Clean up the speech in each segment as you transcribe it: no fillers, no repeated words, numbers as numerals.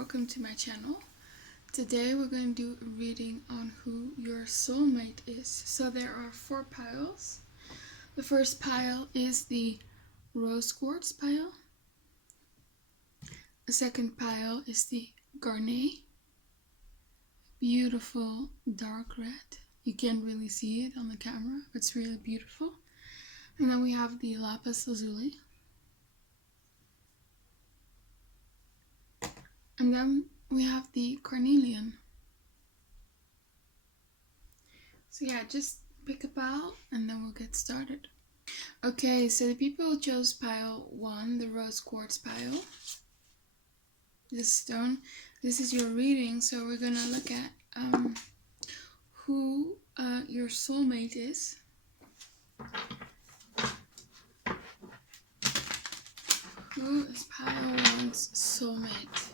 welcome to my channel. Today we're going to do a reading on who your soulmate is. So there are 4 piles. The first pile is the rose quartz pile. The second pile is the Garnet. Beautiful dark red. You can't really see it on the camera, but it's really beautiful. And then we have the Lapis Lazuli. And then we have the Carnelian. So yeah, just pick a pile and then we'll get started. Okay, so the people who chose pile 1, the rose quartz pile, this stone, this is your reading. So we're gonna look at who your soulmate is. Who is pile 1's soulmate?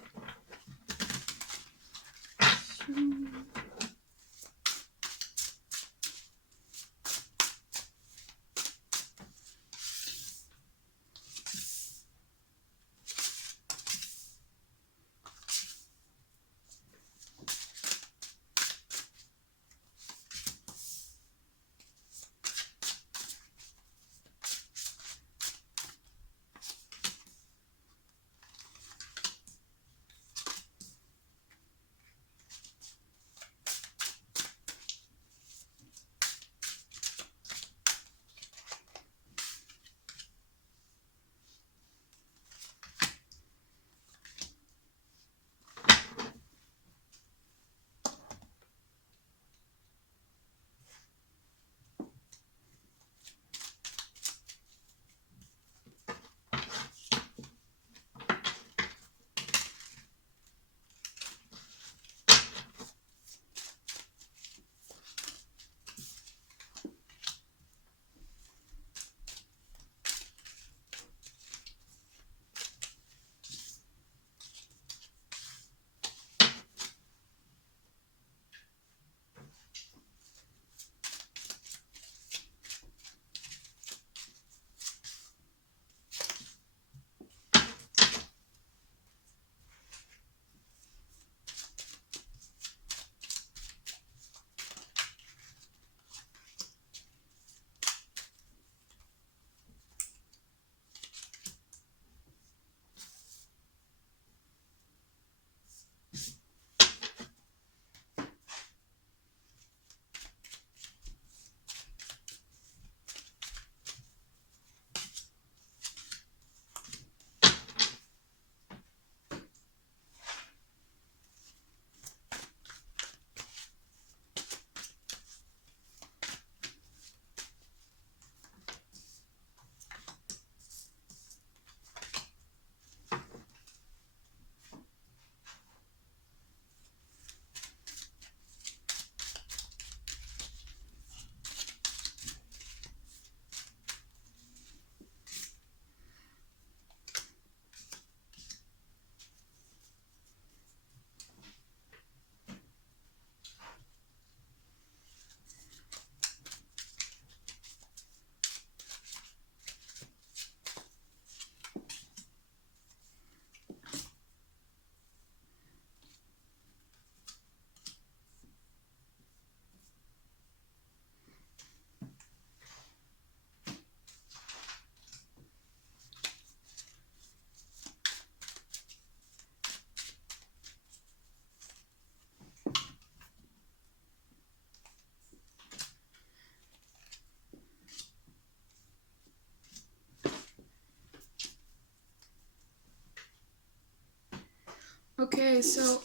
Okay, so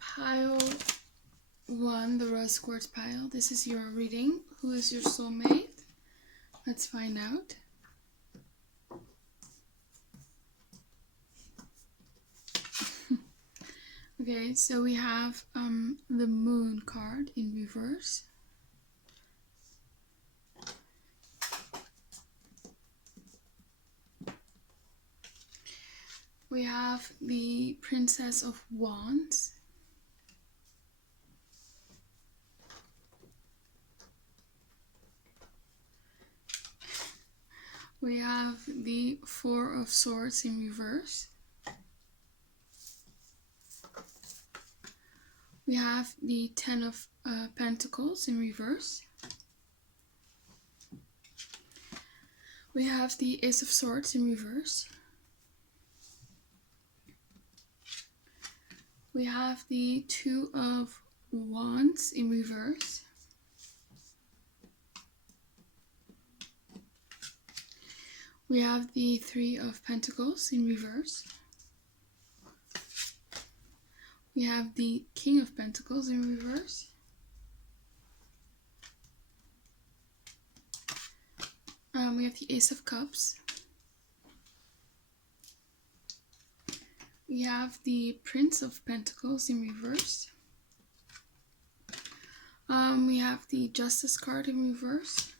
pile 1, the rose quartz pile, this is your reading. Who is your soulmate? Let's find out. Okay, so we have the moon card in reverse. We have the Princess of Wands. We have the 4 of Swords in reverse. We have the Ten of Pentacles in reverse. We have the Ace of Swords in reverse. We have the Two of Wands in reverse. We have the Three of Pentacles in reverse. We have the King of Pentacles in reverse. We have the Ace of Cups. We have the Prince of Pentacles in reverse. We have the Justice card in reverse.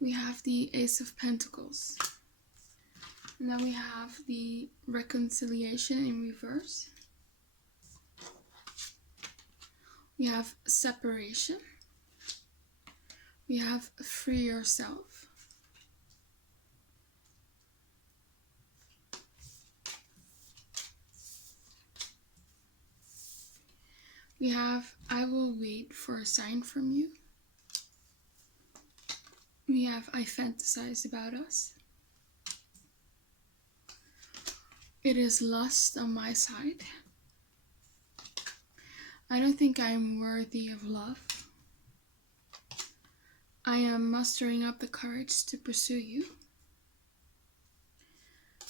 We have the Ace of Pentacles. And then we have the Reconciliation in reverse. We have Separation. We have Free Yourself. We have I Will Wait for a Sign from You. We have I Fantasize About Us. It is lust on my side. I don't think I am worthy of love. I am mustering up the courage to pursue you.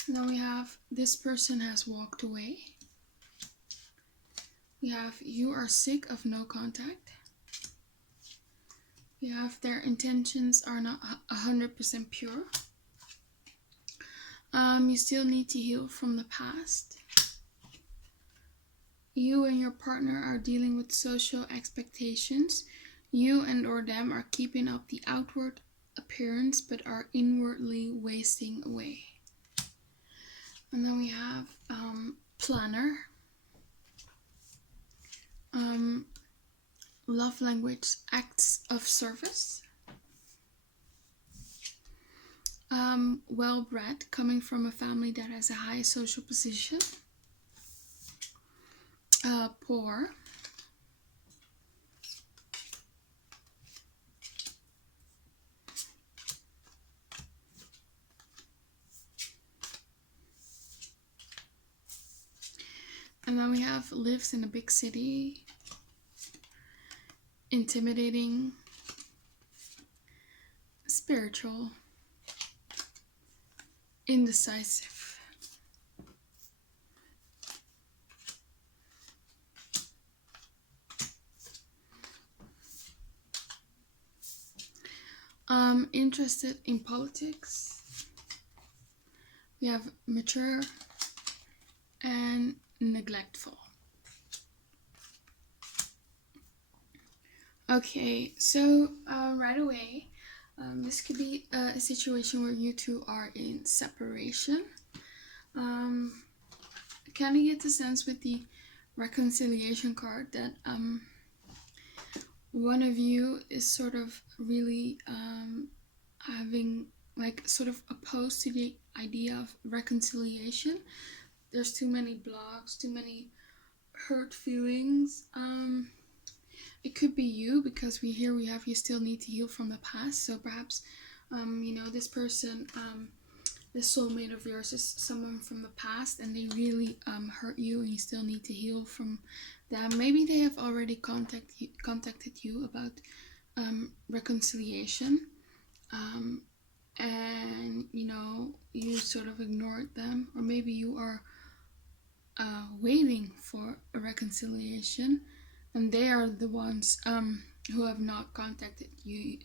And then we have this person has walked away. We have you are sick of no contact. We have their intentions are not 100% pure. You still need to heal from the past. You and your partner are dealing with social expectations. You and or them are keeping up the outward appearance but are inwardly wasting away. And then we have planner. Love language, acts of service. Well-bred, coming from a family that has a high social position. Poor. And then we have lives in a big city. Intimidating. Spiritual. Indecisive. Interested in politics. We have mature and neglectful. Okay, so right away, this could be a situation where you two are in separation. I kind of get the sense with the reconciliation card that one of you is sort of really having like sort of opposed to the idea of reconciliation. There's too many blocks, too many hurt feelings. It could be you, because we have you still need to heal from the past. So perhaps this person, this soulmate of yours is someone from the past and they really hurt you and you still need to heal from them. Maybe they have already contacted you about reconciliation, and you sort of ignored them, or maybe you are waiting for a reconciliation and they are the ones who have not contacted you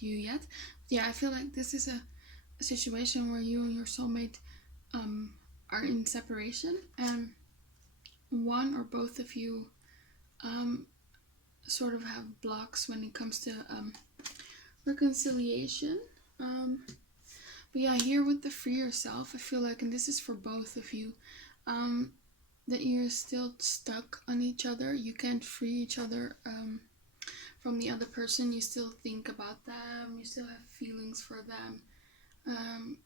yet. Yeah, I feel like this is a situation where you and your soulmate are in separation, and one or both of you sort of have blocks when it comes to reconciliation. But yeah, here with the free yourself, I feel like, and this is for both of you, that you're still stuck on each other. You can't free each other from the other person. You still think about them. You still have feelings for them.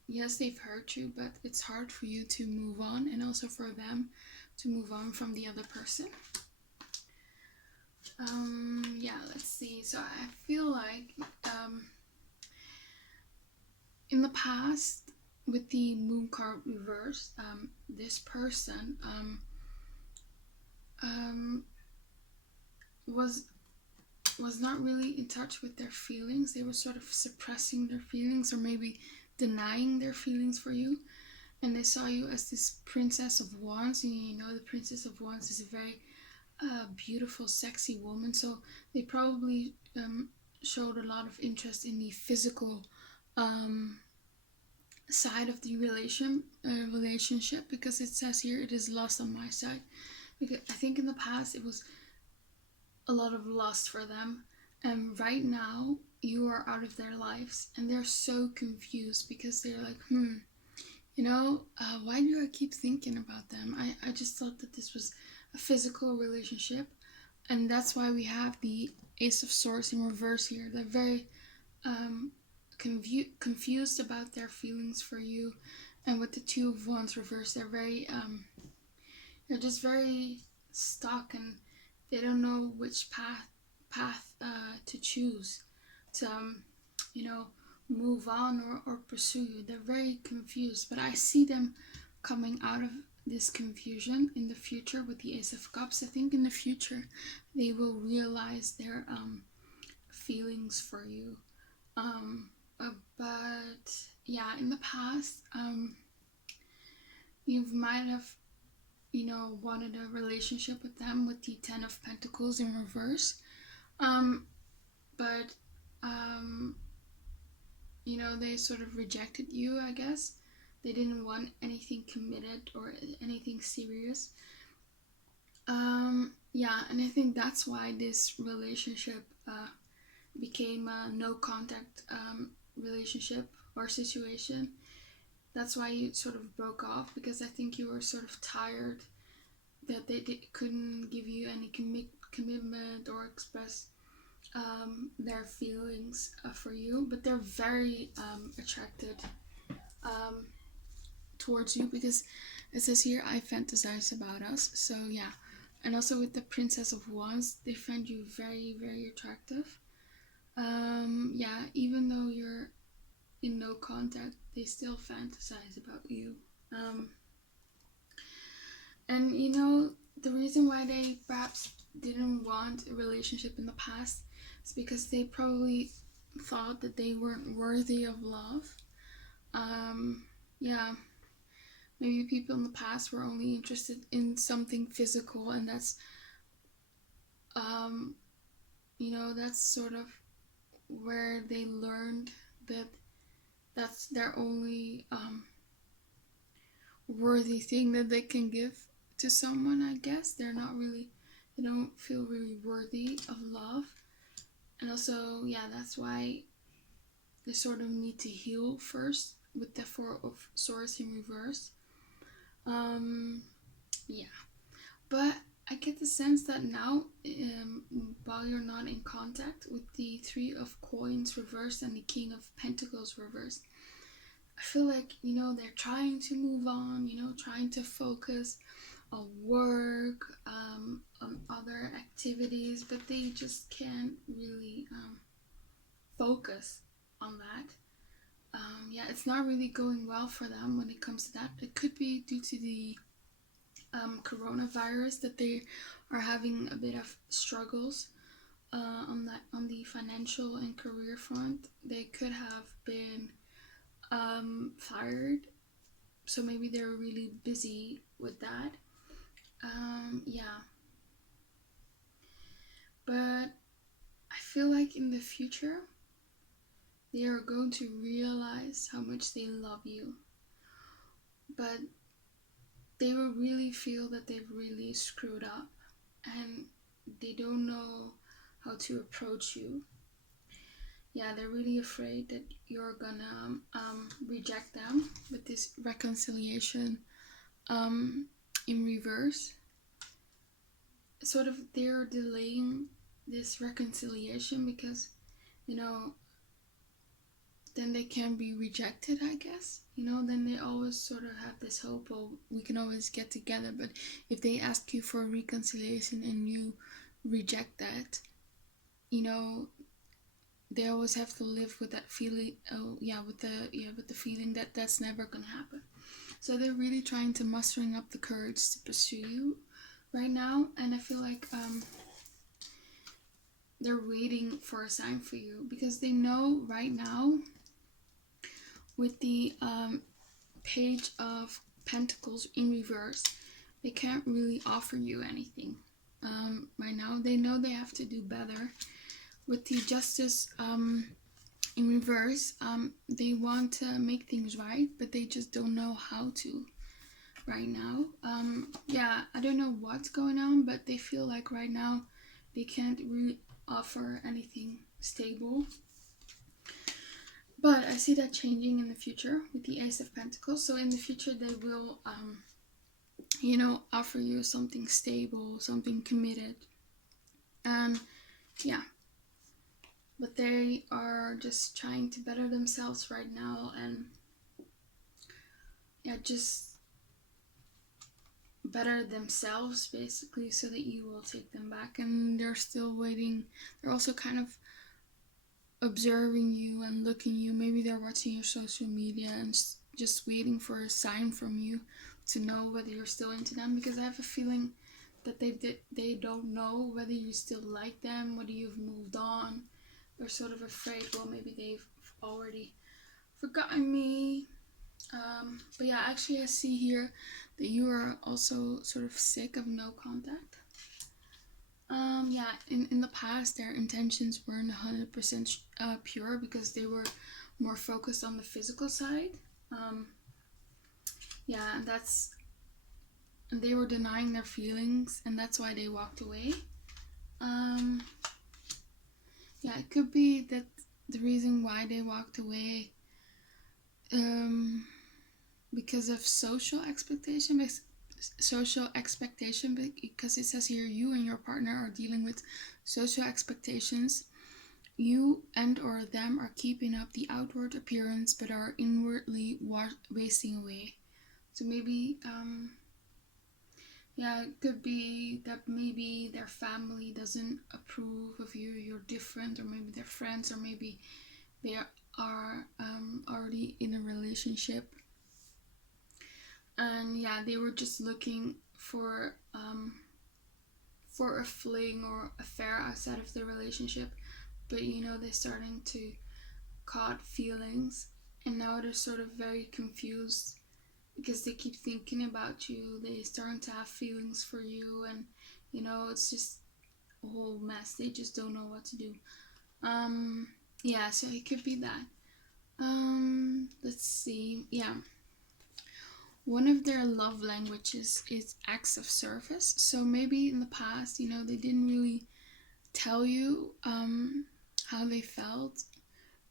Yes, they've hurt you, but it's hard for you to move on, and also for them to move on from the other person. Yeah, let's see. So I feel like in the past, with the moon card reversed, this person um, was not really in touch with their feelings. They were sort of suppressing their feelings, or maybe denying their feelings for you. And they saw you as this Princess of Wands. And you know, the Princess of Wands is a very beautiful, sexy woman. So they probably showed a lot of interest in the physical side of the relationship, because it says here it is lust on my side. Because I think in the past it was a lot of lust for them, and right now you are out of their lives and they're so confused, because they're like, why do I keep thinking about them? I just thought that this was a physical relationship. And that's why we have the Ace of Swords in reverse here. They're very confused about their feelings for you. And with the Two of Wands reversed, they're just very stuck, and they don't know which path to choose to move on or pursue you. They're very confused, but I see them coming out of this confusion in the future with the Ace of Cups. I think in the future they will realize their feelings for you. But yeah, in the past, you might have wanted a relationship with them with the Ten of Pentacles in reverse. But they sort of rejected you, I guess. They didn't want anything committed or anything serious. Yeah, and I think that's why this relationship became a no contact relationship or situation. That's why you sort of broke off, because I think you were sort of tired that they couldn't give you any commitment or express their feelings for you. But they're very attracted towards you, because it says here, I fantasize about us. So yeah, and also with the Princess of Wands, they find you very, very attractive. Yeah, even though you're in no contact, they still fantasize about you. And the reason why they perhaps didn't want a relationship in the past is because they probably thought that they weren't worthy of love. Yeah, maybe people in the past were only interested in something physical, and that's that's sort of where they learned that that's their only worthy thing that they can give to someone. I guess they don't feel really worthy of love. And also, yeah, that's why they sort of need to heal first with the Four of Swords in reverse. Yeah, but I get the sense that now, while you're not in contact with the Three of Coins reversed and the King of Pentacles reversed, I feel like they're trying to move on, trying to focus on work, on other activities, but they just can't really focus on that. Yeah, it's not really going well for them when it comes to that. It could be due to the coronavirus that they are having a bit of struggles on the financial and career front. They could have been fired, so maybe they're really busy with that. Yeah, but I feel like in the future they are going to realize how much they love you, but they will really feel that they've really screwed up and they don't know how to approach you. Yeah, they're really afraid that you're gonna reject them with this reconciliation in reverse. Sort of they're delaying this reconciliation because then they can be rejected, I guess. You know, then they always sort of have this hope, oh, we can always get together. But if they ask you for a reconciliation and you reject that, you know, they always have to live with that feeling. Oh yeah, with the feeling that that's never gonna happen. So they're really trying to mustering up the courage to pursue you right now, and I feel like they're waiting for a sign for you because they know right now with the Page of Pentacles in reverse, they can't really offer you anything right now. They know they have to do better. With the Justice in reverse, they want to make things right, but they just don't know how to right now. Yeah, I don't know what's going on, but they feel like right now they can't really offer anything stable. But I see that changing in the future with the Ace of Pentacles. So in the future they will, you know, offer you something stable, something committed. And yeah, but they are just trying to better themselves right now, and yeah, just better themselves basically, so that you will take them back. And they're still waiting. They're also kind of observing you and looking you. Maybe they're watching your social media and just waiting for a sign from you to know whether you're still into them, because I have a feeling that they don't know whether you still like them, whether you've moved on. They're sort of afraid, well, maybe they've already forgotten me. But yeah, actually I see here that you are also sort of sick of no contact. Yeah, in the past their intentions weren't 100% pure, because they were more focused on the physical side. Yeah, and they were denying their feelings, and that's why they walked away. Yeah, it could be that the reason why they walked away because of social expectation, because it says here you and your partner are dealing with social expectations. You and or them are keeping up the outward appearance but are inwardly wasting away. So maybe yeah, it could be that maybe their family doesn't approve of you, you're different, or maybe their friends, or maybe they are already in a relationship. And yeah, they were just looking for a fling or affair outside of the relationship, but you know, they're starting to caught feelings, and now they're sort of very confused because they keep thinking about you. They starting to have feelings for you, and you know, it's just a whole mess. They just don't know what to do. Yeah, so it could be that. Let's see. Yeah, one of their love languages is acts of service. So maybe in the past, you know, they didn't really tell you how they felt,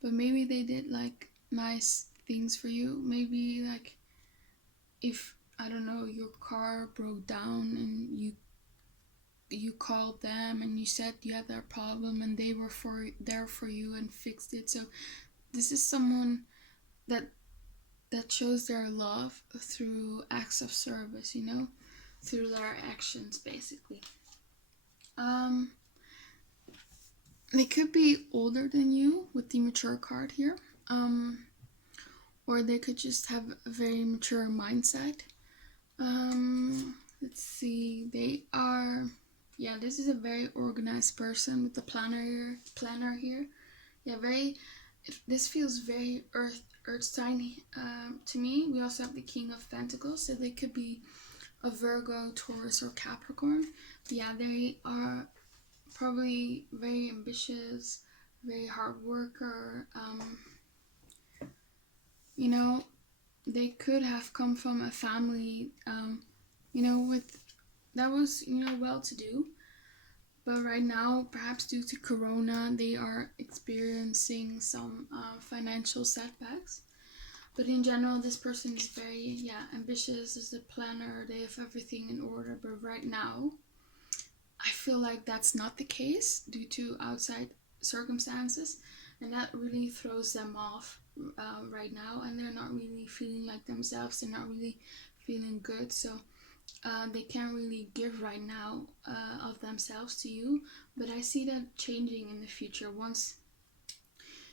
but maybe they did like nice things for you. Maybe like if, I don't know, your car broke down and you called them and you said you had that problem, and they were there for you and fixed it. So this is someone that shows their love through acts of service, you know, through their actions basically. They could be older than you with the mature card here, or they could just have a very mature mindset. Let's see, they are, yeah, this is a very organized person with the planner here. Yeah, this feels very earth sign to me. We also have the King of Pentacles, so they could be a Virgo, Taurus, or Capricorn. But yeah, they are probably very ambitious, very hard worker. You know, they could have come from a family, you know, with that was, you know, well to do. But right now, perhaps due to Corona, they are experiencing some financial setbacks. But in general, this person is very, ambitious, is a planner, they have everything in order. But right now, I feel like that's not the case due to outside circumstances, and that really throws them off. right now, and they're not really feeling like themselves. They're not really feeling good, so they can't really give right now of themselves to you. But I see that changing in the future once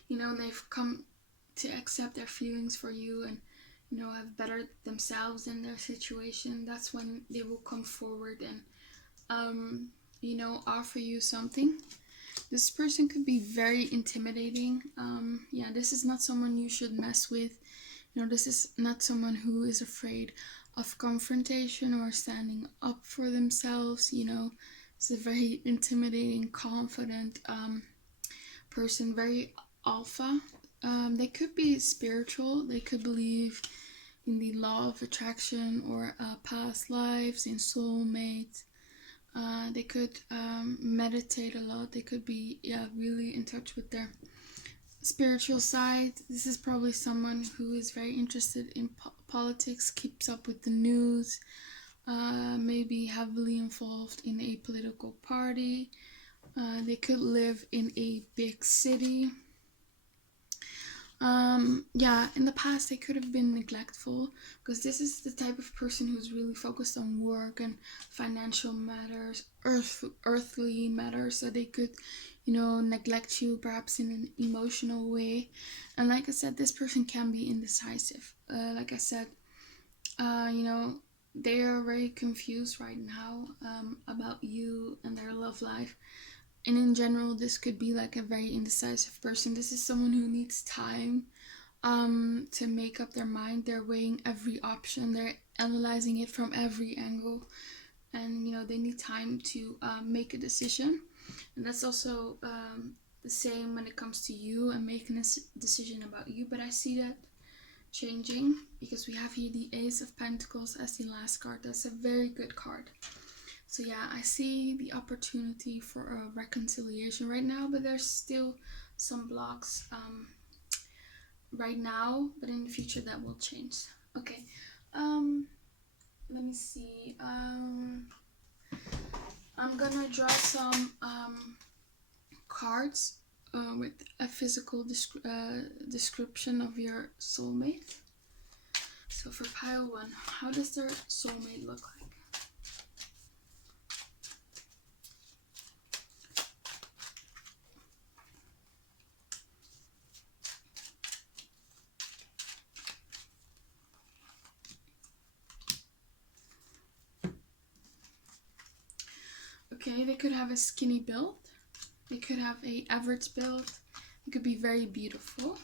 they've come to accept their feelings for you, and have bettered themselves in their situation. That's when they will come forward and offer you something. This person could be very intimidating. Yeah, this is not someone you should mess with. This is not someone who is afraid of confrontation or standing up for themselves. It's a very intimidating, confident person, very alpha. They could be spiritual. They could believe in the law of attraction or past lives, in soulmates. They could meditate a lot. They could be really in touch with their spiritual side. This is probably someone who is very interested in politics, keeps up with the news, maybe heavily involved in a political party. They could live in a big city. In the past they could have been neglectful, because this is the type of person who's really focused on work and financial matters, earthly matters, so they could neglect you perhaps in an emotional way. And like I said, this person can be indecisive. Like I said, they are very confused right now about you and their love life. And in general, this could be like a very indecisive person. This is someone who needs time to make up their mind. They're weighing every option. They're analyzing it from every angle. And, they need time to make a decision. And that's also the same when it comes to you and making a decision about you. But I see that changing, because we have here the Ace of Pentacles as the last card. That's a very good card. So yeah, I see the opportunity for a reconciliation right now, but there's still some blocks right now, but in the future that will change. Okay, let me see. I'm gonna draw some cards with a physical description of your soulmate. So for pile 1, how does their soulmate look like? Okay, they could have a skinny build. They could have a average build. They could be very beautiful.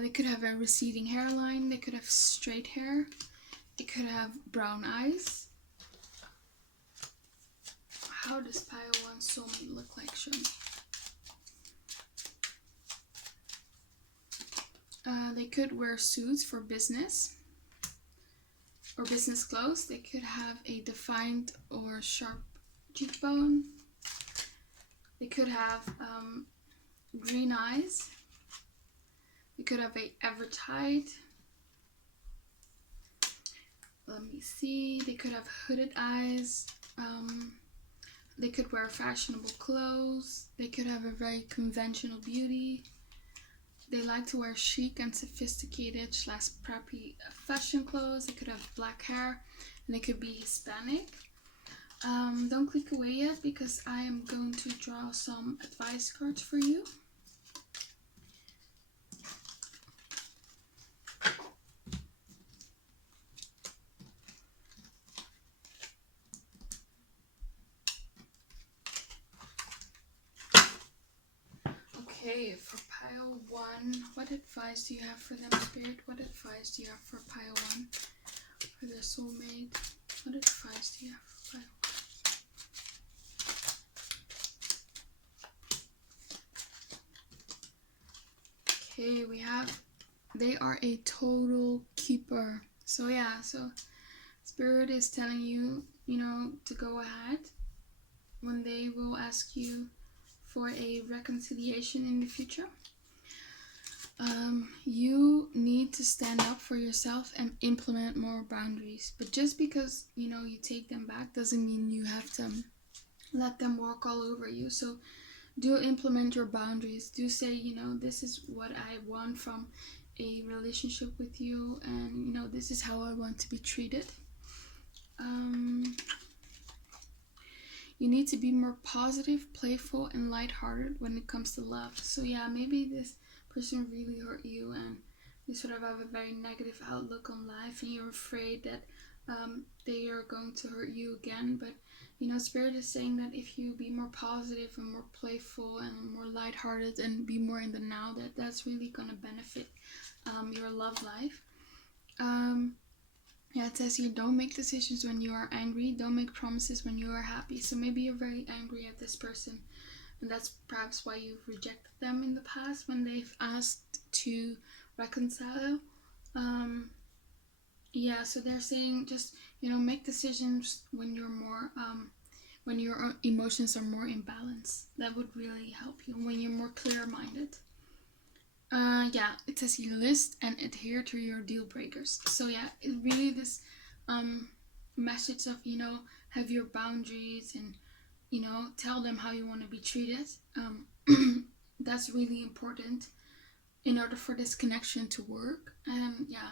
They could have a receding hairline. They could have straight hair. They could have brown eyes. How does pile 1 soulmate look like? Show me. They could wear suits for business or business clothes. They could have a defined or sharp cheekbone. They could have green eyes. They could have a average height. Let me see. They could have hooded eyes. They could wear fashionable clothes. They could have a very conventional beauty. They like to wear chic and sophisticated / preppy fashion clothes. They could have black hair, and they could be Hispanic. Don't click away yet, because I am going to draw some advice cards for you. Okay, for pile 1, what advice do you have for them, Spirit? What advice do you have for pile 1? For their soulmate? What advice do you have for pile 1? Okay, we have, they are a total keeper. So yeah, so Spirit is telling you, to go ahead when they will ask you for a reconciliation in the future. You need to stand up for yourself and implement more boundaries. But just because, you take them back doesn't mean you have to let them walk all over you. So do implement your boundaries. Do say, you know, this is what I want from a relationship with you, and you know, this is how I want to be treated. You need to be more positive, playful, and lighthearted when it comes to love. So yeah, maybe this person really hurt you and you sort of have a very negative outlook on life and you're afraid that they are going to hurt you again. But you know, Spirit is saying that if you be more positive and more playful and more lighthearted and be more in the now, that's really going to benefit your love life. Yeah, it says here, don't make decisions when you are angry. Don't make promises when you are happy. So maybe you're very angry at this person, and that's perhaps why you've rejected them in the past when they've asked to reconcile. Yeah, so they're saying just, you know, make decisions when you're more, when your emotions are more in balance. That would really help you when you're more clear-minded. Yeah, it says you list and adhere to your deal breakers. So yeah, it really this message of, you know, have your boundaries and, you know, tell them how you want to be treated. That's really important in order for this connection to work. And yeah,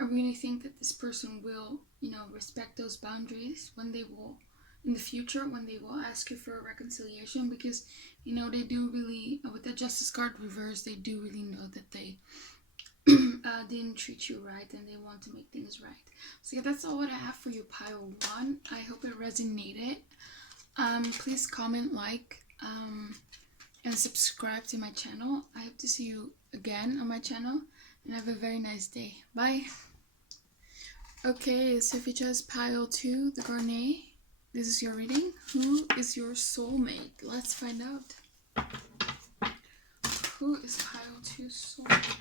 I really think that this person will, you know, respect those boundaries when they will, in the future, when they will ask you for a reconciliation, because you know, they do really, with the Justice card reverse, they do really know that they didn't treat you right and they want to make things right. So yeah, that's all what I have for you, pile 1. I hope it resonated. Please comment, like, and subscribe to my channel. I hope to see you again on my channel, and have a very nice day. Bye. Okay, so if you chose pile 2, the Garnet, this is your reading. Who is your soulmate? Let's find out. Who is pile 2's soulmate?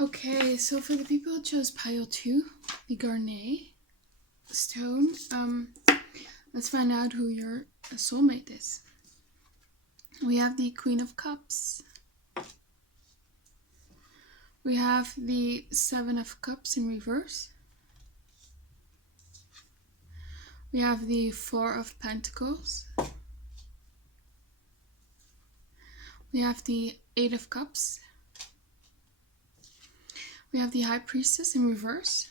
Okay, so for the people who chose pile 2, the Garnet stone, Let's find out who your soulmate is. We have the Queen of Cups. We have the Seven of Cups in reverse. We have the Four of Pentacles. We have the Eight of Cups. We have the High Priestess in reverse.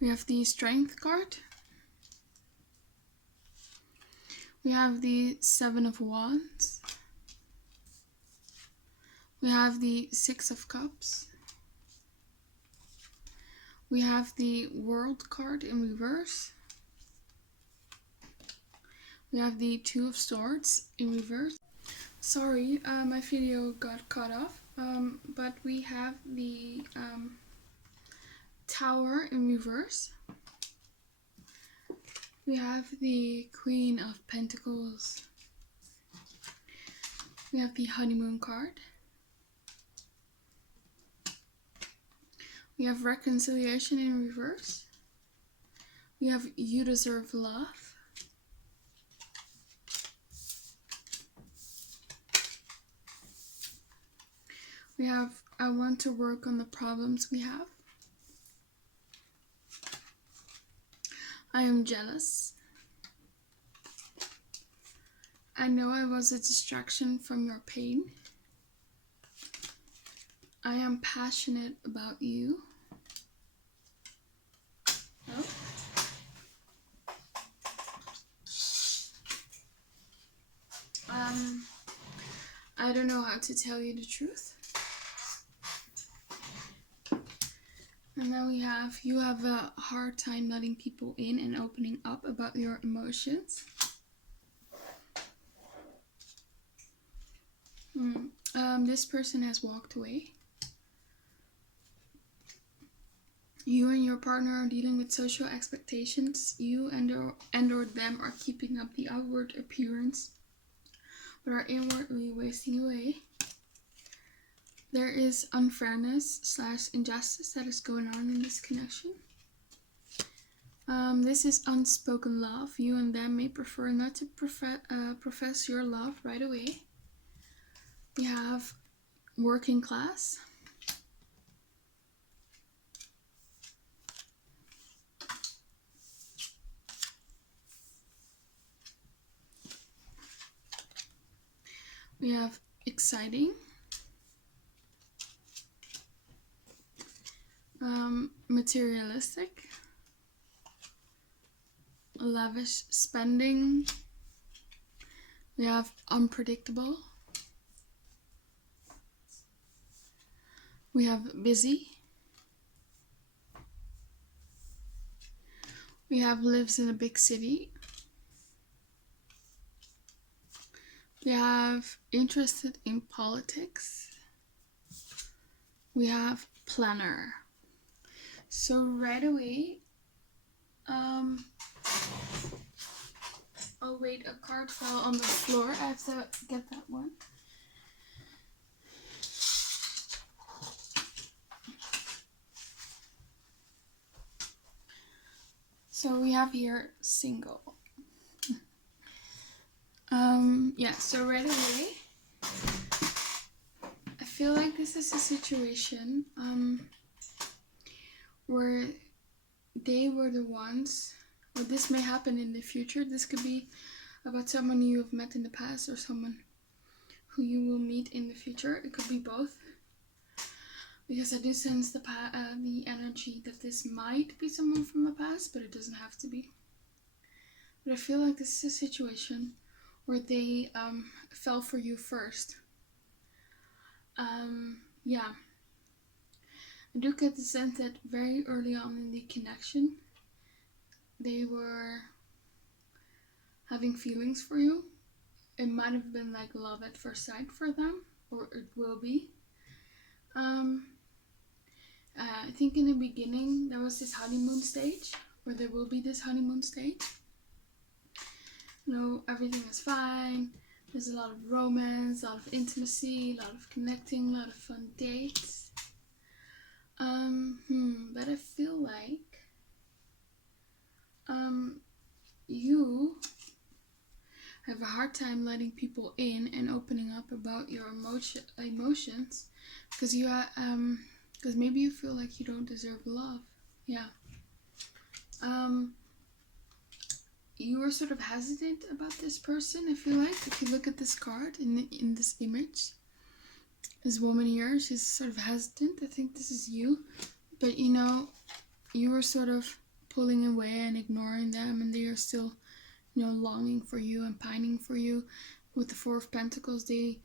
We have the Strength card. We have the Seven of Wands. We have the Six of Cups. We have the World card in reverse. We have the Two of Swords in reverse. Sorry, my video got cut off, but we have the Tower in reverse. We have the Queen of Pentacles. We have the Honeymoon card. We have Reconciliation in reverse. We have You Deserve Love. We have I Want to Work on the Problems We Have. I Am Jealous. I Know I Was a Distraction from Your Pain. I Am Passionate About You. Oh. I don't know how to tell you the truth. And then we have, you have a hard time letting people in and opening up about your emotions. This person has walked away. You and your partner are dealing with social expectations. You and or them are keeping up the outward appearance, but are inwardly wasting away. There is unfairness / injustice that is going on in this connection. This is unspoken love. You and them may prefer not to profess your love right away. We have working class. We have exciting. Materialistic. Lavish spending. We have unpredictable. We have busy. We have lives in a big city. We have interested in politics. We have planner. So right away, oh wait, a card fell on the floor. I have to get that one. So we have here single. Yeah, so right away, I feel like this is a situation where they were the ones, or this may happen in the future. This could be about someone you have met in the past or someone who you will meet in the future. It could be both, because I do sense the energy that this might be someone from the past, but it doesn't have to be. But I feel like this is a situation where they fell for you first. Yeah. I do get the sense that very early on in the connection, they were having feelings for you. It might have been like love at first sight for them, or it will be. I think in the beginning there was this honeymoon stage, or there will be this honeymoon stage. You know, everything is fine. There's a lot of romance, a lot of intimacy, a lot of connecting, a lot of fun dates. But I feel like have a hard time letting people in and opening up about your emotions, because because maybe you feel like you don't deserve love. Yeah. You were sort of hesitant about this person, I feel like. If you look at this card in this image, this woman here, she's sort of hesitant. I think this is you. But you were sort of pulling away and ignoring them, and they are still, longing for you and pining for you. With the Four of Pentacles, they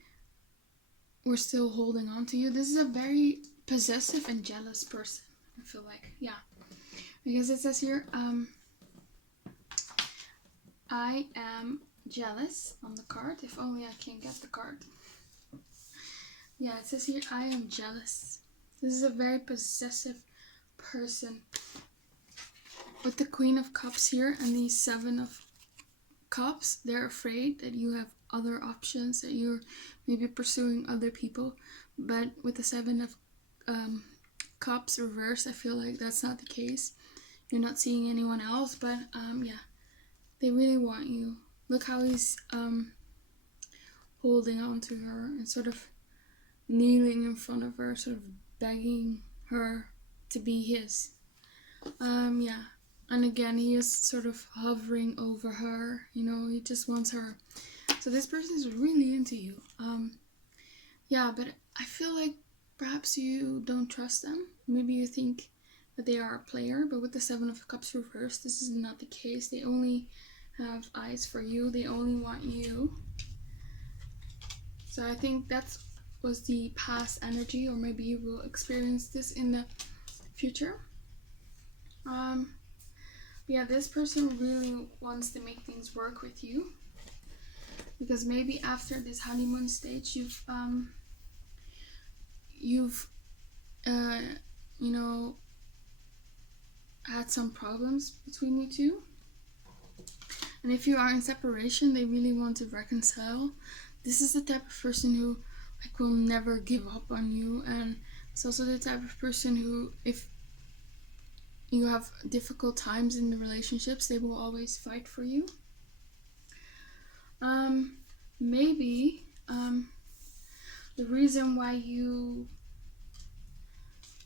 were still holding on to you. This is a very possessive and jealous person, I feel like. Yeah. Because it says here, I am jealous on the card. If only I can get the card. Yeah, it says here, I am jealous. This is a very possessive person. With the Queen of Cups here and the Seven of Cups, they're afraid that you have other options, that you're maybe pursuing other people. But with the Seven of Cups reversed, I feel like that's not the case. You're not seeing anyone else, but yeah, they really want you. Look how he's holding on to her and sort of kneeling in front of her, sort of begging her to be his. Yeah. And again, he is sort of hovering over her, he just wants her. So this person is really into you. Yeah, but I feel like perhaps you don't trust them. Maybe you think that they are a player, but with the Seven of Cups reversed, this is not the case. They only have eyes for you. They only want you. So I think that was the past energy, or maybe you will experience this in the future. Yeah, this person really wants to make things work with you, because maybe after this honeymoon stage, you've had some problems between you two. And if you are in separation, they really want to reconcile. This is the type of person who will never give up on you, and it's also the type of person who, if you have difficult times in the relationships, they will always fight for you. Maybe the reason why you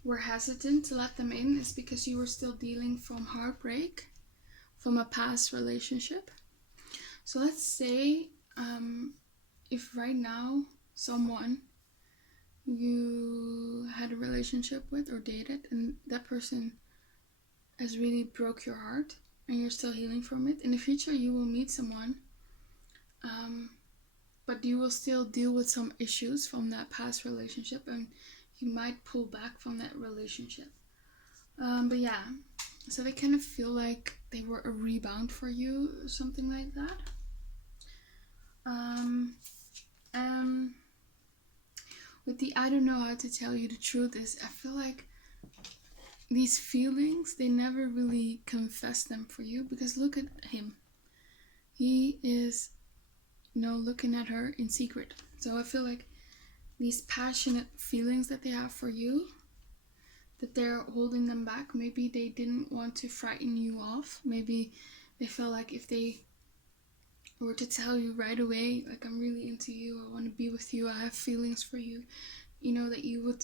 were hesitant to let them in is because you were still dealing from heartbreak from a past relationship. So let's say if right now someone you had a relationship with or dated, and that person has really broke your heart and you're still healing from it, in the future you will meet someone, but you will still deal with some issues from that past relationship, and you might pull back from that relationship. But yeah, so they kind of feel like they were a rebound for you, or something like that. With the I don't know how to tell you the truth is, I feel like these feelings, they never really confess them for you, because look at him. He is, looking at her in secret. So I feel like these passionate feelings that they have for you, that they're holding them back. Maybe they didn't want to frighten you off. Maybe they felt like if they were to tell you right away, like, I'm really into you, I want to be with you, I have feelings for you, that you would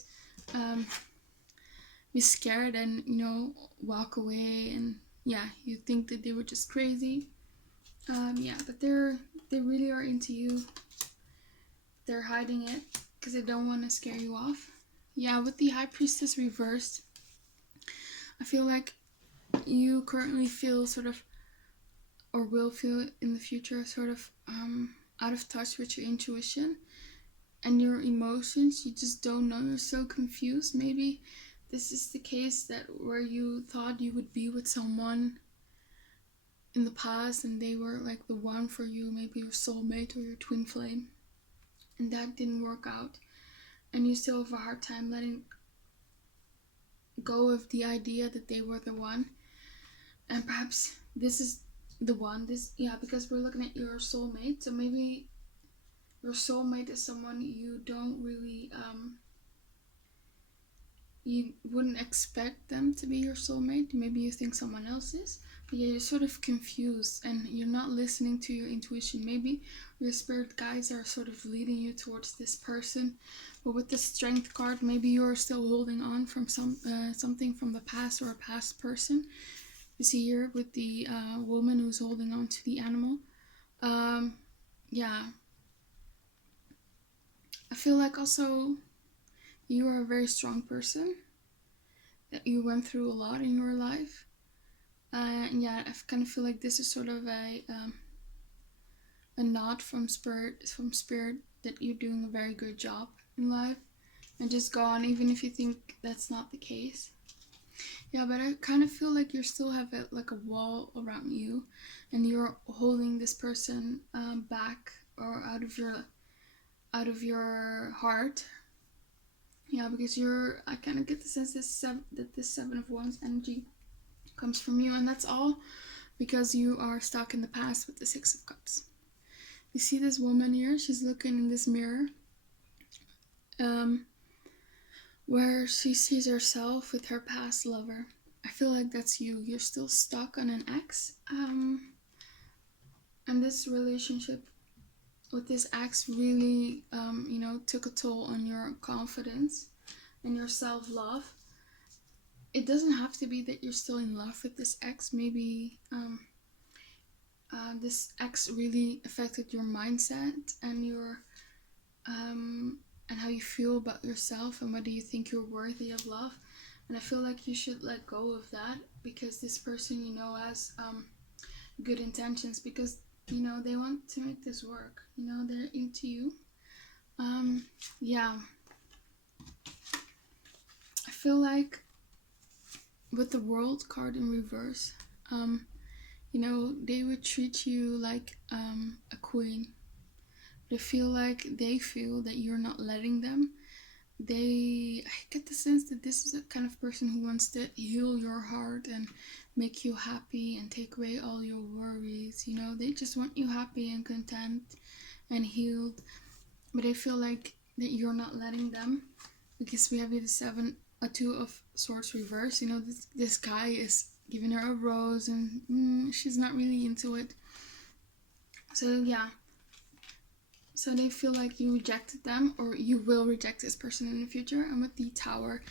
be scared and walk away, and yeah, you think that they were just crazy. Yeah, but they really are into you. They're hiding it because they don't want to scare you off. Yeah, with the High Priestess reversed, I feel like you currently feel sort of, or will feel in the future, sort of out of touch with your intuition and your emotions. You just don't know. You're so confused. Maybe this is the case that where you thought you would be with someone in the past and they were like the one for you, maybe your soulmate or your twin flame, and that didn't work out, and you still have a hard time letting go of the idea that they were the one. And perhaps this is the one, because we're looking at your soulmate. So maybe your soulmate is someone you don't really you wouldn't expect them to be your soulmate. Maybe you think someone else is, but yeah, you're sort of confused and you're not listening to your intuition. Maybe your spirit guides are sort of leading you towards this person. But with the Strength card, maybe you're still holding on from something from the past or a past person. You see here with the woman who's holding on to the animal. Yeah, I feel like also you are a very strong person, that you went through a lot in your life. And yeah, I kind of feel like this is sort of a nod from spirit that you're doing a very good job in life, and just go on even if you think that's not the case. Yeah, but I kind of feel like you still have like a wall around you, and you're holding this person back or out of your heart. Yeah, because I kind of get the sense that this Seven of Wands energy comes from you, and that's all because you are stuck in the past with the Six of Cups. You see this woman here, she's looking in this mirror where she sees herself with her past lover. I feel like that's you. You're still stuck on an ex, and this relationship with this ex really took a toll on your confidence and your self-love. It doesn't have to be that you're still in love with this ex. Maybe this ex really affected your mindset and your and how you feel about yourself and whether you think you're worthy of love. And I feel like you should let go of that, because this person has good intentions, because they want to make this work. They're into you. Yeah, I feel like with the World card in reverse, they would treat you like a queen. They feel that you're not letting them. I get the sense that this is a kind of person who wants to heal your heart and make you happy and take away all your worries. They just want you happy and content and healed. But I feel like that you're not letting them, because we have here the Two of Swords reverse. This guy is giving her a rose and she's not really into it. So yeah. So they feel like you rejected them, or you will reject this person in the future. And with the Tower,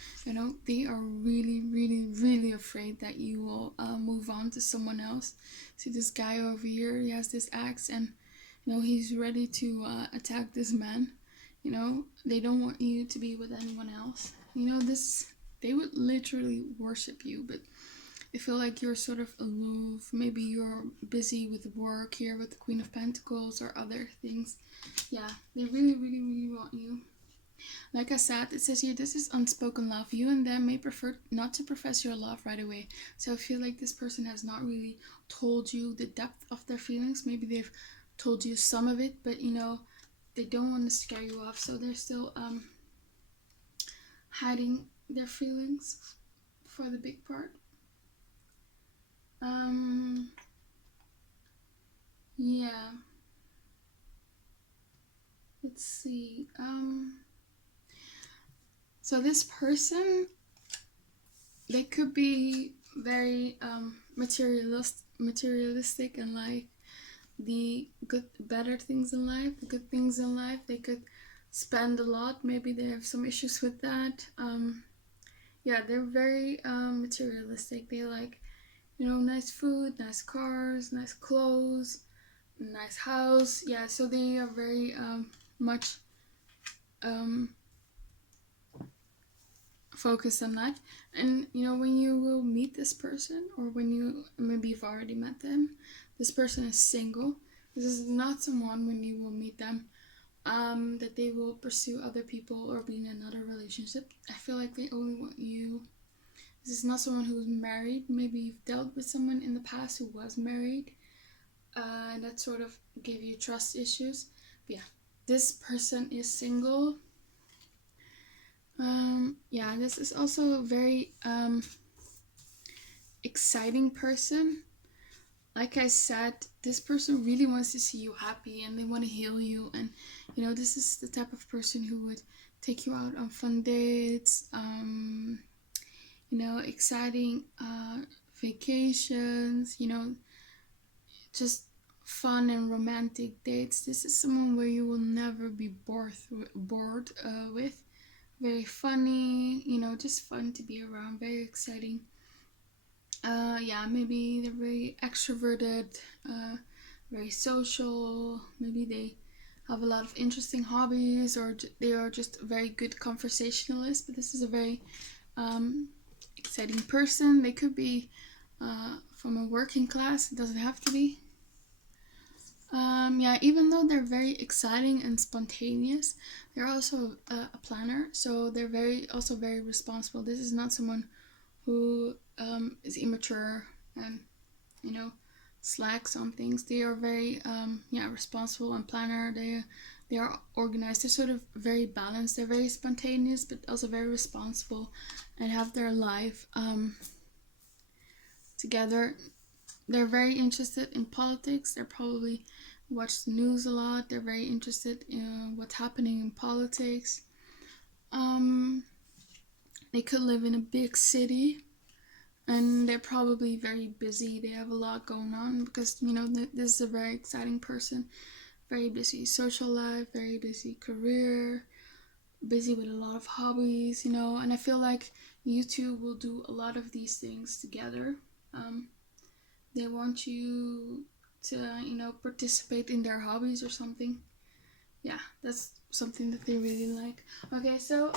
they are really, really, really afraid that you will move on to someone else. See this guy over here, he has this axe, and he's ready to attack this man. They don't want you to be with anyone else. They would literally worship you, but I feel like you're sort of aloof. Maybe you're busy with work here with the Queen of Pentacles or other things. Yeah, they really, really, really want you. Like I said, it says here, this is unspoken love. You and them may prefer not to profess your love right away. So I feel like this person has not really told you the depth of their feelings. Maybe they've told you some of it, but they don't want to scare you off. So they're still hiding their feelings for the big part. Yeah. Let's see. So this person, they could be very materialistic and like the better things in life, the good things in life. They could spend a lot. Maybe they have some issues with that. Yeah, they're very materialistic. They like, nice food, nice cars, nice clothes, nice house. Yeah, so they are very much focused on that. And when you will meet this person, or when maybe you've already met them, this person is single. This is not someone, when you will meet them, that they will pursue other people or be in another relationship. I feel like they only want you. This is not someone who's married. Maybe you've dealt with someone in the past who was married, and that sort of gave you trust issues. But yeah, this person is single. Yeah, this is also a very exciting person. Like I said, this person really wants to see you happy and they want to heal you, and this is the type of person who would take you out on fun dates, you know, exciting vacations, you know, just fun and romantic dates. This is someone where you will never be bored with. Very funny, you know, just fun to be around, very exciting. Yeah, maybe they're very extroverted, very social. Maybe they have a lot of interesting hobbies, or they are just a very good conversationalist. But this is a very exciting person. They could be from a working class. It doesn't have to be. Yeah, even though they're very exciting and spontaneous, they're also a planner. So they're also very responsible. This is not someone who is immature and, you know, slacks on things. They are very responsible and planner. They are organized. They're sort of very balanced. They're very spontaneous, but also very responsible, and have their life together. They're very interested in politics. They're probably watch the news a lot. They're very interested in what's happening in politics. They could live in a big city, and they're probably very busy. They have a lot going on because, you know, this is a very exciting person. Very busy social life, very busy career, busy with a lot of hobbies, you know. And I feel like you two will do a lot of these things together. They want you to, you know, participate in their hobbies or something. Yeah, that's something that they really like. Okay, so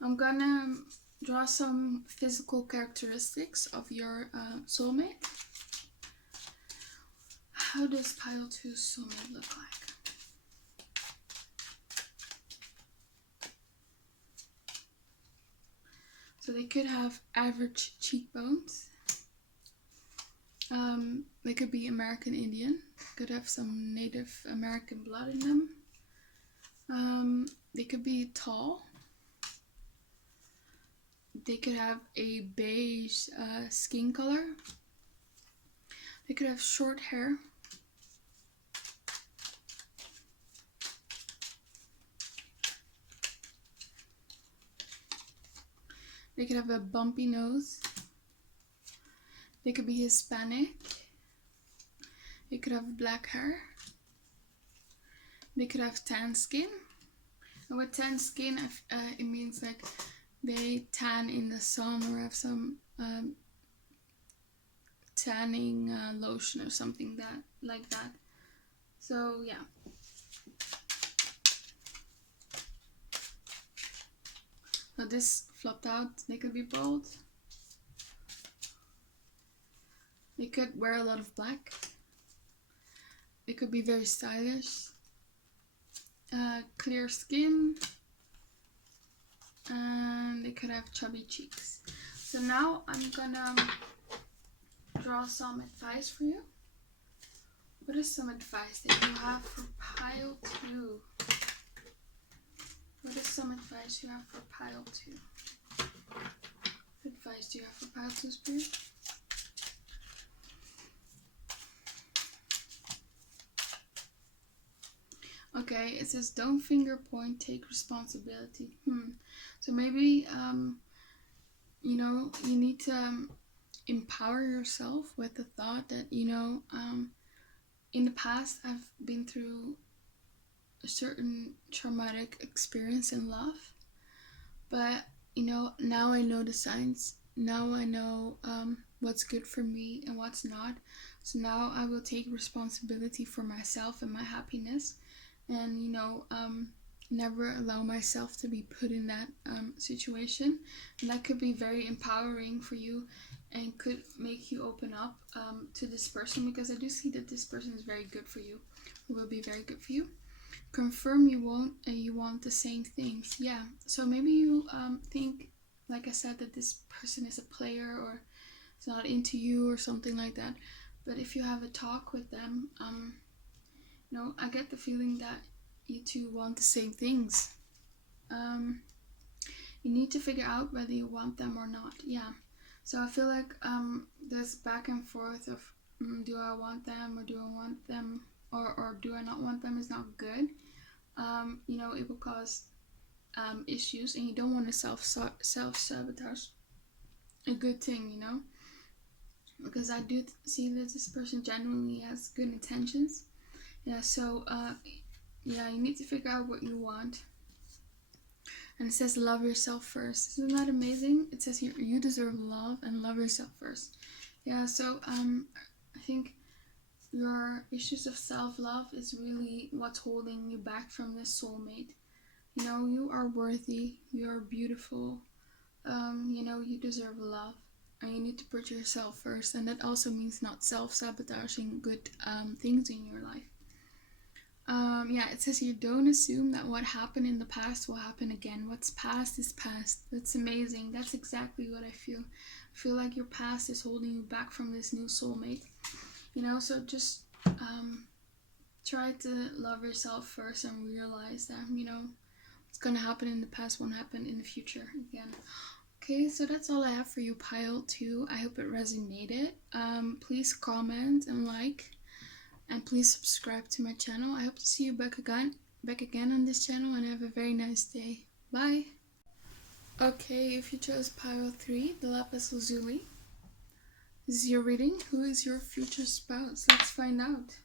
I'm gonna draw some physical characteristics of your soulmate. How does pile 2 soulmate look like? So they could have average cheekbones. They could be American Indian. Could have some Native American blood in them. They could be tall. They could have a beige skin color. They could have short hair. They could have a bumpy nose. They could be Hispanic. They could have black hair. They could have tan skin. And with tan skin, it means like they tan in the sun or have some tanning lotion or something like that. So yeah. So this flopped out. They could be bald. They could wear a lot of black. They could be very stylish. Clear skin. And they could have chubby cheeks. So now I'm gonna draw some advice for you. What is some advice that you have for pile 2? What is some advice you have for pile 2? What advice do you have for pile 2, Spirit? Okay, it says don't finger point, take responsibility. So maybe you know, you need to empower yourself with the thought that, you know, in the past I've been through a certain traumatic experience in love, but, you know, now I know the signs. Now I know what's good for me and what's not. So now I will take responsibility for myself and my happiness, and, you know, never allow myself to be put in that situation. And that could be very empowering for you and could make you open up to this person, because I do see that this person is very good for you, who will be very good for you. Confirm you want the same things. Yeah, so maybe you think, like I said, that this person is a player or is not into you or something like that. But if you have a talk with them, you know, I get the feeling that you two want the same things. You need to figure out whether you want them or not. Yeah, so I feel like this back and forth of do I want them or do I want them, or do I not want them, is not good. You know, it will cause issues, and you don't want to self-sabotage a good thing, you know, because I do see that this person genuinely has good intentions. Yeah, so yeah, you need to figure out what you want. And it says love yourself first. Isn't that amazing? It says here you deserve love and love yourself first. Yeah, so I think your issues of self-love is really what's holding you back from this soulmate. You know, you are worthy, you are beautiful, you know, you deserve love. And you need to put yourself first, and that also means not self-sabotaging good things in your life. Yeah, it says here, don't assume that what happened in the past will happen again. What's past is past. That's amazing. That's exactly what I feel. I feel like your past is holding you back from this new soulmate. You know, so just try to love yourself first and realize that, you know, what's gonna happen in the past won't happen in the future again. Okay, so that's all I have for you, pile 2. I hope it resonated. Please comment and like. And please subscribe to my channel. I hope to see you back again on this channel, and have a very nice day. Bye. Okay, if you chose pile 3, the Lapis Lazuli, this is your reading. Who is your future spouse? Let's find out.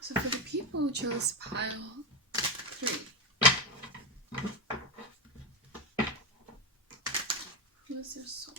So for the people who chose pile 3, who is their soulmate?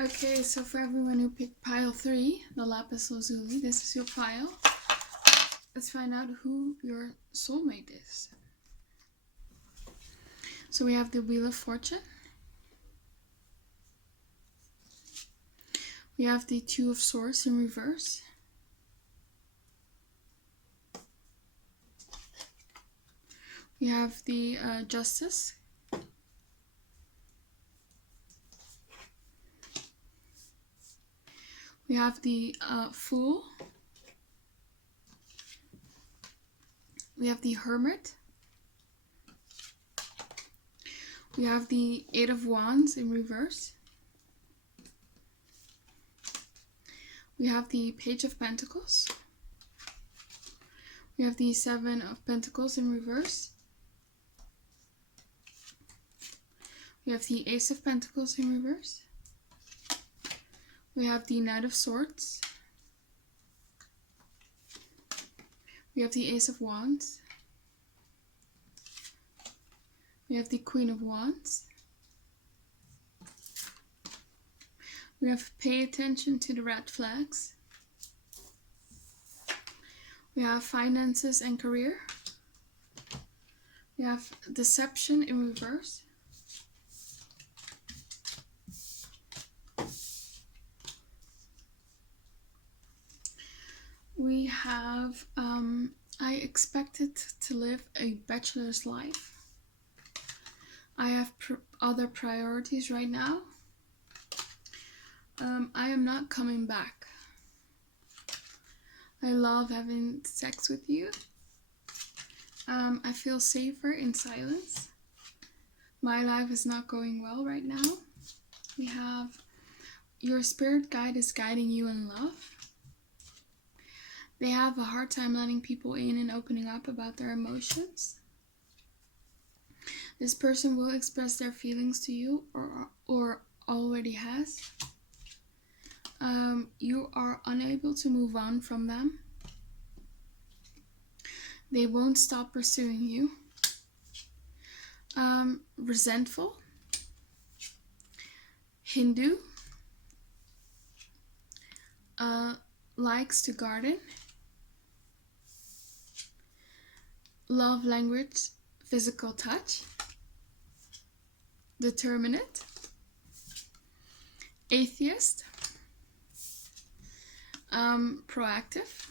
Okay, so for everyone who picked pile 3, the Lapis Lazuli, this is your pile. Let's find out who your soulmate is. So we have the Wheel of Fortune. We have the Two of Swords in reverse. We have the Justice. We have the Fool. We have the Hermit. We have the Eight of Wands in reverse. We have the Page of Pentacles. We have the Seven of Pentacles in reverse. We have the Ace of Pentacles in reverse. We have the Knight of Swords. We have the Ace of Wands. We have the Queen of Wands. We have Pay Attention to the Red Flags. We have Finances and Career. We have Deception in reverse. We have I expected to live a bachelor's life. I have other priorities right now. I am not coming back. I love having sex with you. I feel safer in silence. My life is not going well right now. We have your spirit guide is guiding you in love. They have a hard time letting people in and opening up about their emotions. This person will express their feelings to you or already has. You are unable to move on from them. They won't stop pursuing you. Resentful. Hindu. Likes to garden. Love language, physical touch. Determinate. Atheist. Proactive.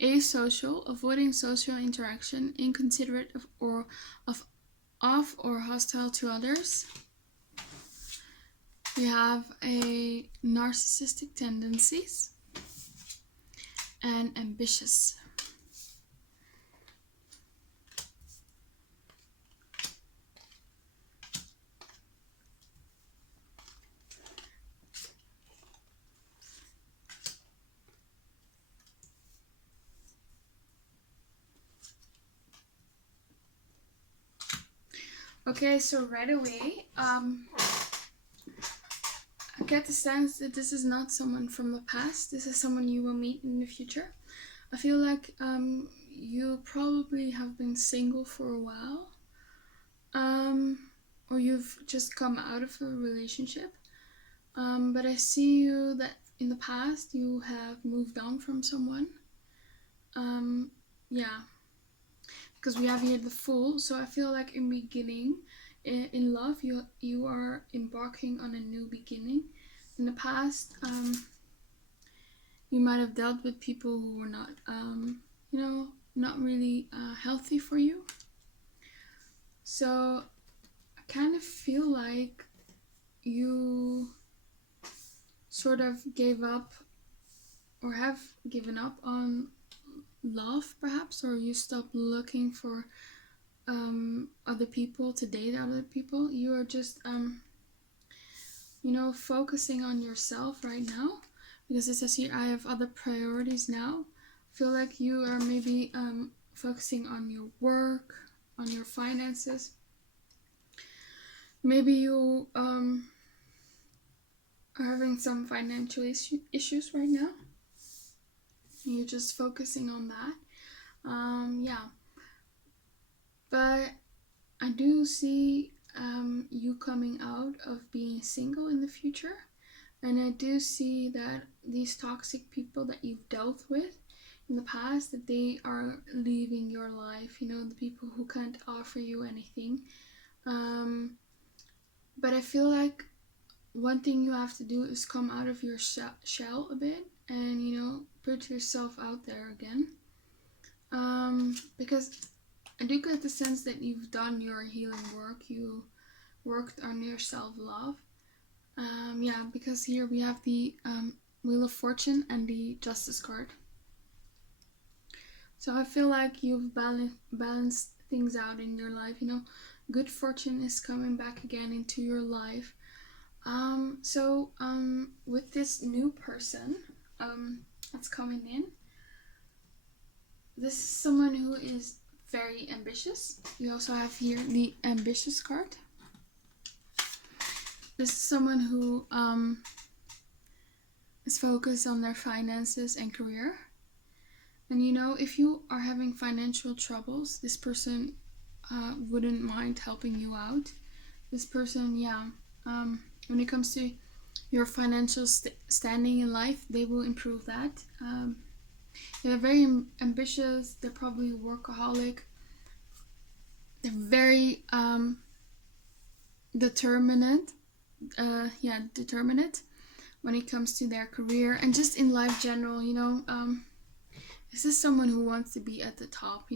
Asocial, avoiding social interaction, inconsiderate or hostile to others. We have a narcissistic tendencies and ambitious. Okay, so right away, I get the sense that this is not someone from the past. This is someone you will meet in the future. I feel like you probably have been single for a while. Or you've just come out of a relationship. But I see you that in the past you have moved on from someone. Yeah. Because we have here the Fool, so I feel like in beginning, in love, you are embarking on a new beginning. In the past, you might have dealt with people who were not, not really healthy for you. So I kind of feel like you sort of gave up or have given up on love, perhaps, or you stopped looking for other people, to date other people. You are just focusing on yourself right now, because it says here, I have other priorities now. I feel like you are maybe focusing on your work, on your finances. Maybe you are having some financial issues right now. You're just focusing on that. Yeah. But I do see you coming out of being single in the future. And I do see that these toxic people that you've dealt with in the past, that they are leaving your life, the people who can't offer you anything. But I feel like one thing you have to do is come out of your shell a bit and, put yourself out there again. Because I do get the sense that you've done your healing work, you worked on your self-love. Yeah, because here we have the Wheel of Fortune and the Justice card. So I feel like you've balanced things out in your life, good fortune is coming back again into your life. So with this new person that's coming in, this is someone who is very ambitious. You also have here the Ambitious card. This is someone who is focused on their finances and career. And if you are having financial troubles, this person wouldn't mind helping you out. This person, when it comes to your financial standing in life, they will improve that. They're very ambitious. They're probably workaholic. They're very determined when it comes to their career and just in life general. This is someone who wants to be at the top.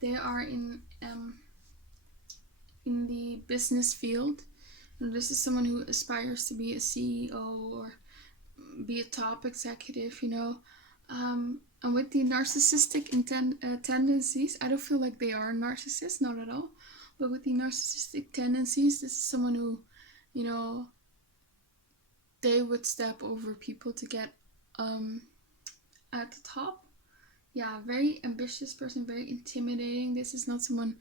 They are in the business field. This is someone who aspires to be a CEO or be a top executive. And with the narcissistic tendencies, I don't feel like they are narcissists, not at all. But with the narcissistic tendencies, this is someone who, they would step over people to get at the top. Yeah, very ambitious person, very intimidating. This is not someone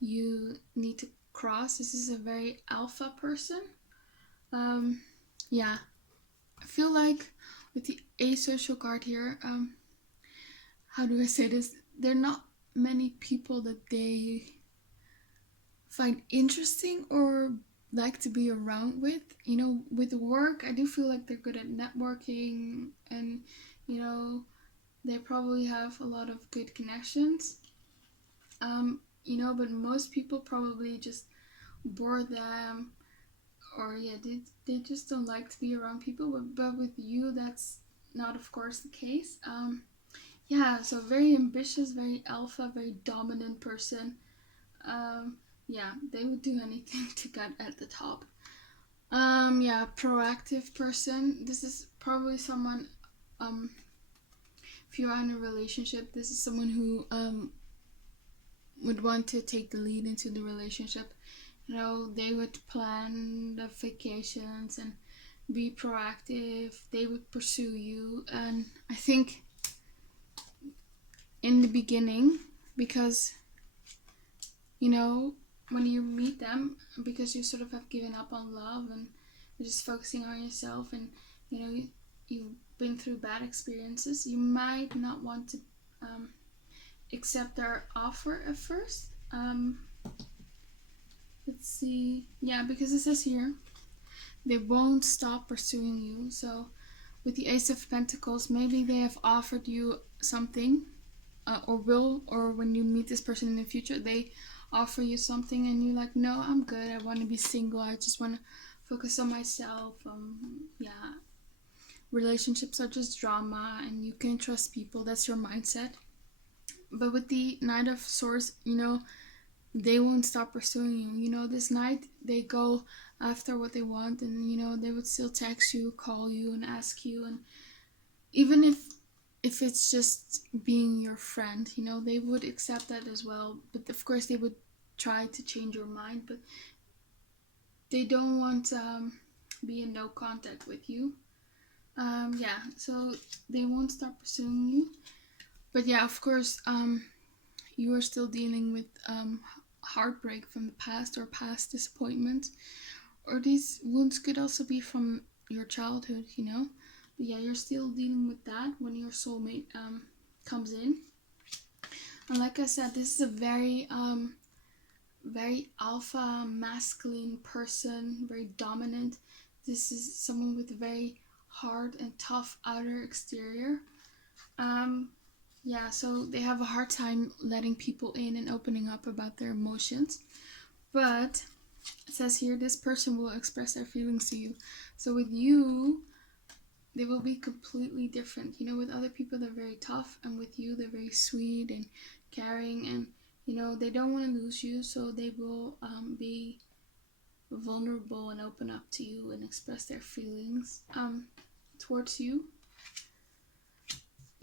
you need to cross. This is a very alpha person. Yeah, I feel like with the asocial card here, how do I say this? There are not many people that they find interesting or like to be around with. With work, I do feel like they're good at networking and, they probably have a lot of good connections. But most people probably just bore them, or they just don't like to be around people. But with you, that's not, of course, the case. So very ambitious, very alpha, very dominant person. They would do anything to get at the top. Proactive person. This is probably someone, if you're in a relationship, this is someone who would want to take the lead into the relationship. They would plan the vacations and be proactive. They would pursue you. And I think in the beginning, because, when you meet them, because you sort of have given up on love and you're just focusing on yourself, and, you've been through bad experiences, you might not want to accept their offer at first. Let's see. Yeah, because it says here, they won't stop pursuing you. So with the Ace of Pentacles, maybe they have offered you something, or when you meet this person in the future, they offer you something and you're like, no, I'm good. I want to be single. I just want to focus on myself. Relationships are just drama and you can't trust people. That's your mindset. But with the Knight of Swords, they won't stop pursuing you. This night they go after what they want, and they would still text you, call you, and ask you, and even if it's just being your friend, they would accept that as well. But of course they would try to change your mind, but they don't want to be in no contact with you. Yeah, so they won't start pursuing you. But yeah, of course, you are still dealing with heartbreak from the past or past disappointments. Or these wounds could also be from your childhood, you know. But yeah, you're still dealing with that when your soulmate comes in. And like I said, this is a very alpha masculine person, very dominant. This is someone with a very hard and tough outer exterior. Um, yeah, so they have a hard time letting people in and opening up about their emotions. But it says here this person will express their feelings to you. So with you, they will be completely different. You know, with other people they're very tough, and with you they're very sweet and caring, and you know they don't want to lose you, so they will be vulnerable and open up to you and express their feelings towards you.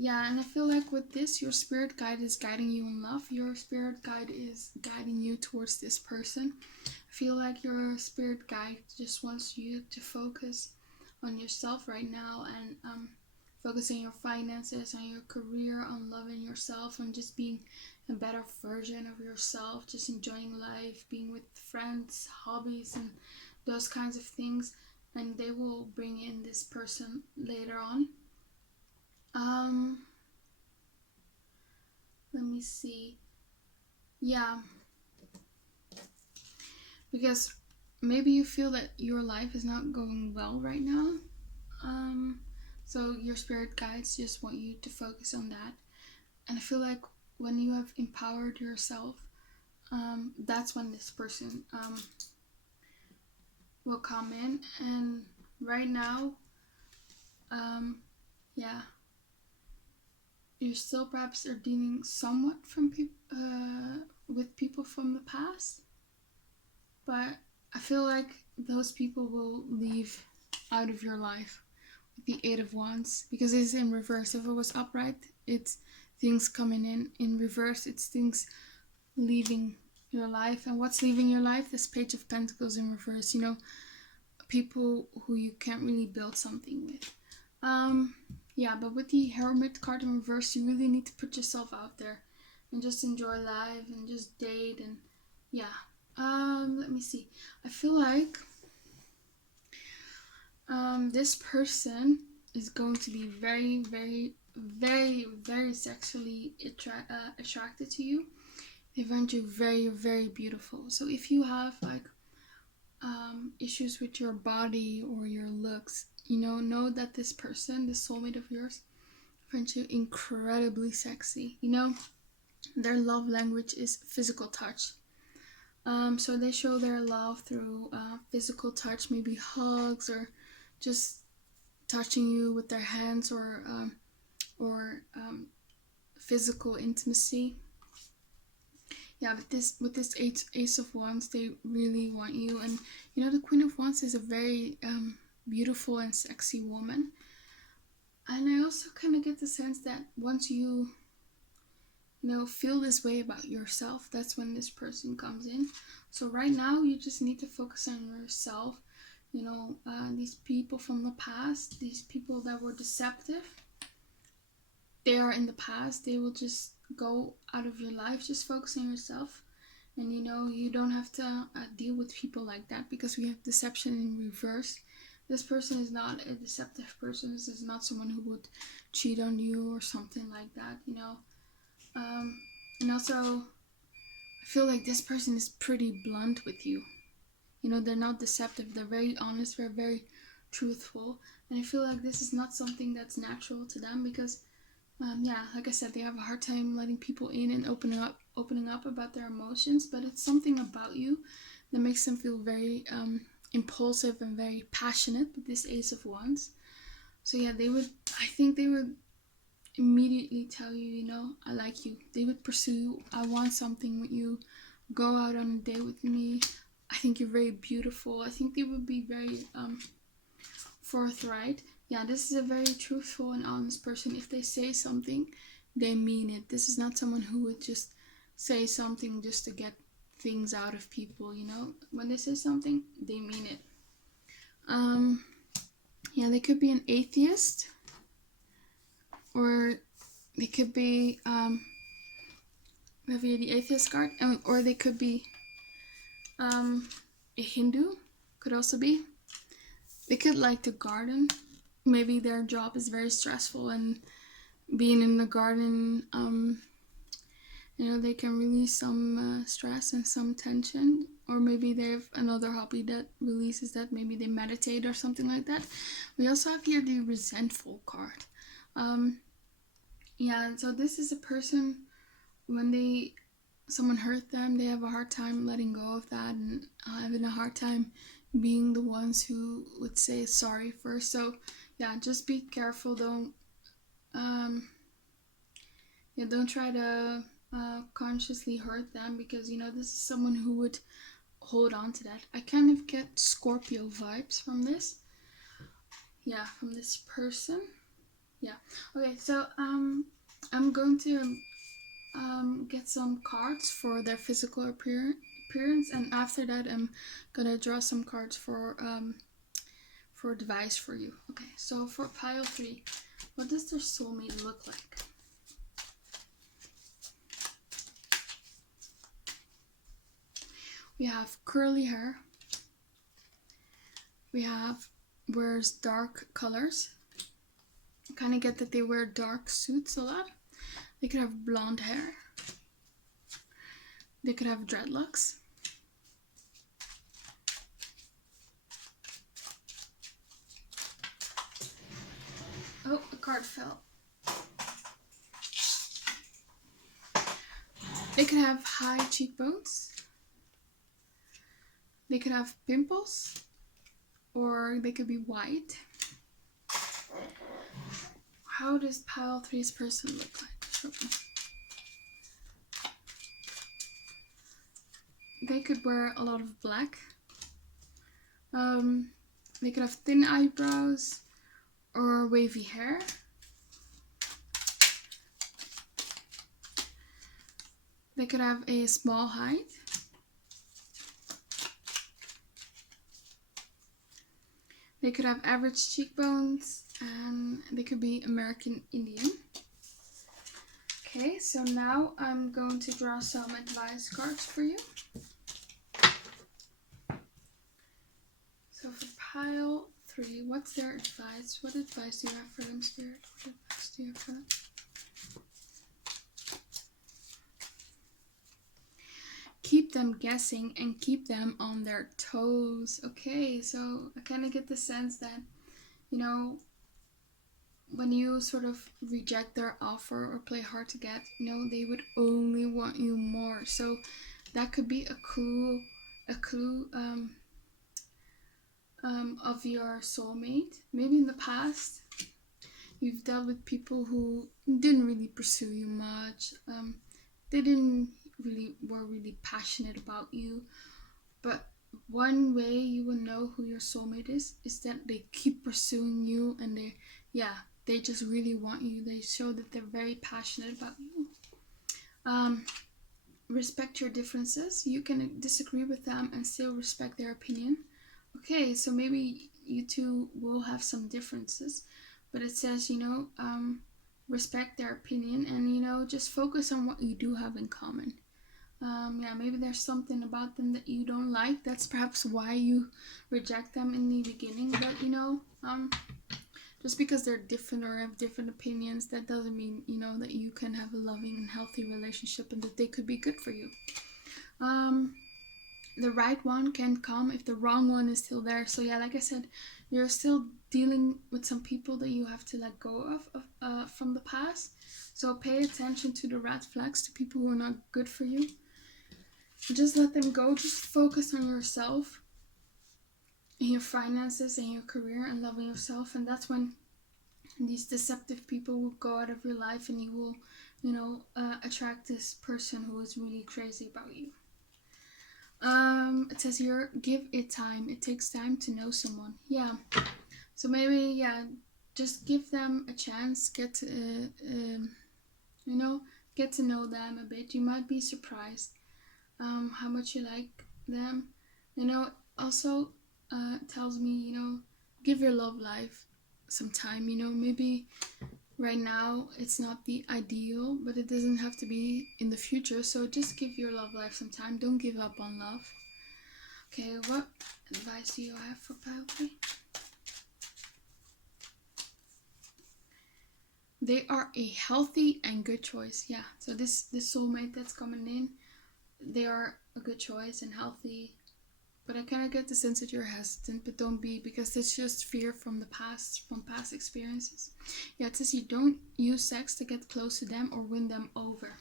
Yeah, and I feel like with this, your spirit guide is guiding you in love. Your spirit guide is guiding you towards this person. I feel like your spirit guide just wants you to focus on yourself right now, and focus on your finances, on your career, on loving yourself, on just being a better version of yourself, just enjoying life, being with friends, hobbies, and those kinds of things. And they will bring in this person later on. Let me see. Yeah, because maybe you feel that your life is not going well right now. So your spirit guides just want you to focus on that. And I feel like when you have empowered yourself, that's when this person will come in. And right now, yeah, you still perhaps are dealing somewhat from with people from the past, but I feel like those people will leave out of your life with the Eight of Wands, because it's in reverse. If it was upright, it's things coming in reverse, it's things leaving your life. And what's leaving your life? This Page of Pentacles in reverse, you know, people who you can't really build something with. Yeah, but with the Hermit card in reverse, you really need to put yourself out there and just enjoy life and just date. And yeah, let me see. I feel like this person is going to be very, very, very, very sexually attracted to you. They find you very, very beautiful. So if you have like issues with your body or your looks, you know that this person, this soulmate of yours, finds you incredibly sexy. You know, their love language is physical touch. So they show their love through physical touch, maybe hugs or just touching you with their hands, or physical intimacy. Yeah, with this Ace of Wands, they really want you. And you know, the Queen of Wands is a very beautiful and sexy woman. And I also kind of get the sense that once you feel this way about yourself, that's when this person comes in. So right now, you just need to focus on yourself. You know, these people from the past, these people that were deceptive, they are in the past. They will just go out of your life. Just focus on yourself. And you know, you don't have to deal with people like that, because we have deception in reverse. This person is not a deceptive person. This is not someone who would cheat on you or something like that, you know. And also, I feel like this person is pretty blunt with you. You know, they're not deceptive. They're very honest. They're very truthful. And I feel like this is not something that's natural to them, because yeah, like I said, they have a hard time letting people in and opening up about their emotions. But it's something about you that makes them feel very impulsive and very passionate with this Ace of Wands. So yeah, I think they would immediately tell you, you know, I like you. They would pursue you. I want something with you. Go out on a date with me. I think you're very beautiful. I think they would be very forthright. Yeah, this is a very truthful and honest person. If they say something, they mean it. This is not someone who would just say something just to get things out of people, you know. When they say something, they mean it. Yeah, they could be an atheist, or they could be maybe the atheist card, or they could be a Hindu, could also be. They could like to garden. Maybe their job is very stressful, and being in the garden, you know, they can release some stress and some tension. Or maybe they have another hobby that releases that. Maybe they meditate or something like that. We also have here the resentful card. Yeah, so this is a person, when someone hurt them, they have a hard time letting go of that, and having a hard time being the ones who would say sorry first. So yeah, just be careful. Don't try to consciously hurt them, because you know this is someone who would hold on to that. I kind of get Scorpio vibes from this. Yeah, from this person. Yeah. Okay, so I'm going to get some cards for their physical appearance, and after that I'm gonna draw some cards for advice for you. Okay, so for pile 3, what does their soulmate look like? We have curly hair. We have wears dark colors. I kind of get that they wear dark suits a lot. They could have blonde hair. They could have dreadlocks. Oh, a card fell. They could have high cheekbones. They could have pimples, or they could be white. How does pile 3's person look like? They could wear a lot of black. They could have thin eyebrows or wavy hair. They could have a small height. They could have average cheekbones, and they could be American Indian. Okay, so now I'm going to draw some advice cards for you. So for pile 3, what's their advice? What advice do you have for them, Spirit? What advice do you have for them? Keep them guessing and keep them on their toes. Okay, so I kind of get the sense that, you know, when you sort of reject their offer or play hard to get, you know, they would only want you more. So that could be a clue of your soulmate. Maybe in the past you've dealt with people who didn't really pursue you much. They were really passionate about you, but one way you will know who your soulmate is that they keep pursuing you, and they just really want you. They show that they're very passionate about you. Respect your differences. You can disagree with them and still respect their opinion. Okay, so maybe you two will have some differences, but it says, you know, respect their opinion, and, you know, just focus on what you do have in common. Maybe there's something about them that you don't like. That's perhaps why you reject them in the beginning. But, you know, just because they're different or have different opinions, that doesn't mean, you know, that you can have a loving and healthy relationship and that they could be good for you. The right one can come if the wrong one is still there. So yeah, like I said, you're still dealing with some people that you have to let go of from the past. So pay attention to the red flags, to people who are not good for you. Just let them go. Just focus on yourself and your finances and your career and loving yourself. And that's when these deceptive people will go out of your life, and you will, you know, attract this person who is really crazy about you. It says here, give it time. It takes time to know someone. Yeah. So maybe, just give them a chance. Get to know them a bit. You might be surprised. how much you like them. You know, also tells me, you know, give your love life some time. You know, maybe right now it's not the ideal, but it doesn't have to be in the future. So just give your love life some time. Don't give up on love. Okay, what advice do you have for pile 3? They are a healthy and good choice. Yeah, so this soulmate that's coming in, they are a good choice and healthy. But I kind of get the sense that you're hesitant, but don't be, because it's just fear from the past, from past experiences. Yeah, it says you don't use sex to get close to them or win them over.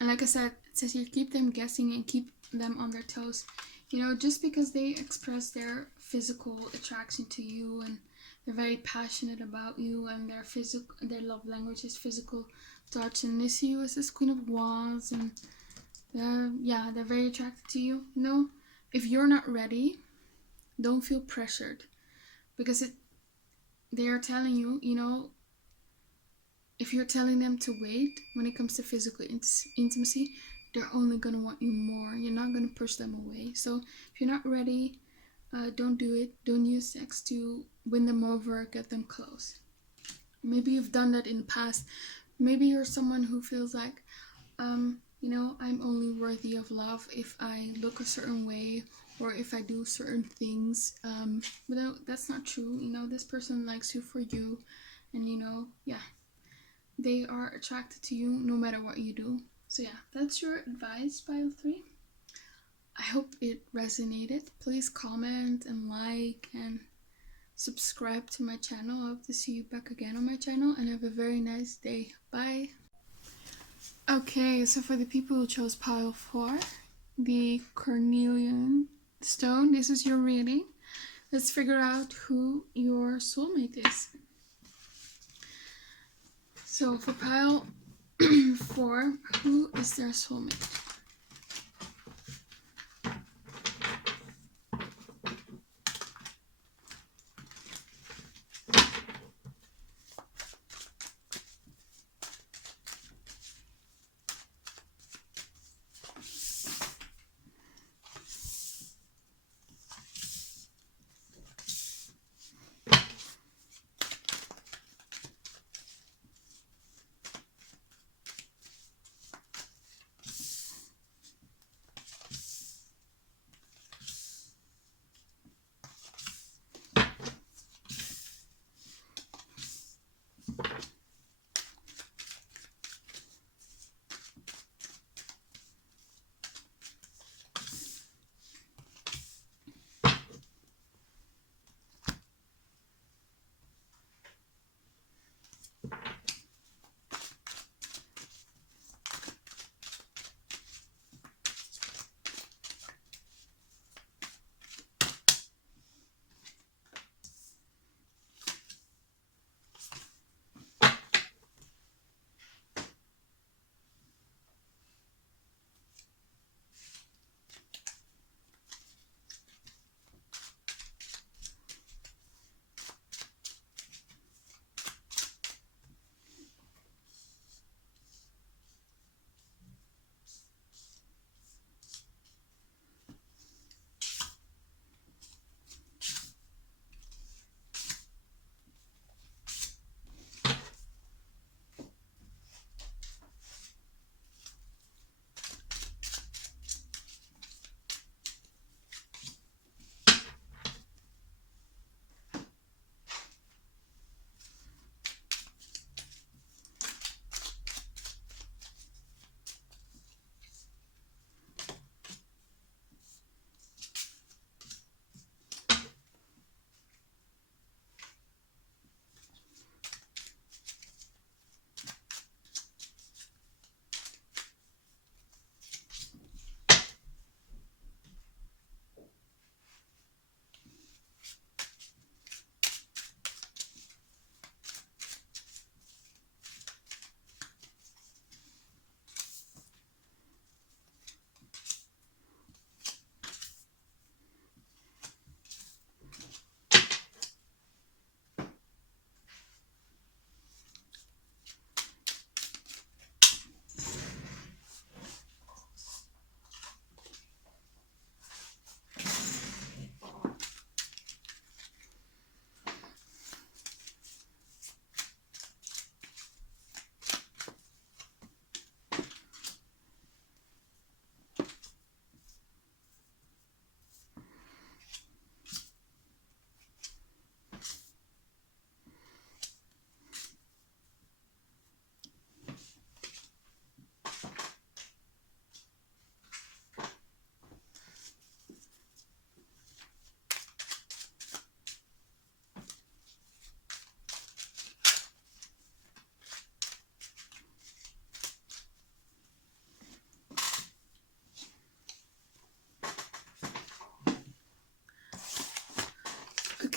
And like I said, it says you keep them guessing and keep them on their toes. You know, just because they express their physical attraction to you and they're very passionate about you and their love language is physical touch, and they see you as this Queen of Wands and they're very attracted to you. You know, if you're not ready, don't feel pressured, because they are telling you, you know, if you're telling them to wait when it comes to physical intimacy, they're only going to want you more. You're not going to push them away. So if you're not ready, don't do it. Don't use sex to win them over, get them close. Maybe you've done that in the past. Maybe you're someone who feels like, you know, I'm only worthy of love if I look a certain way or if I do certain things. But no, that's not true. You know, this person likes you for you, and you know, yeah, they are attracted to you no matter what you do. So yeah, that's your advice, pile 3. I hope it resonated. Please comment and like and subscribe to my channel. I hope to see you back again on my channel, and have a very nice day. Bye. Okay, so for the people who chose pile 4, the Carnelian stone, this is your reading. Let's figure out who your soulmate is. So for pile 4, who is their soulmate?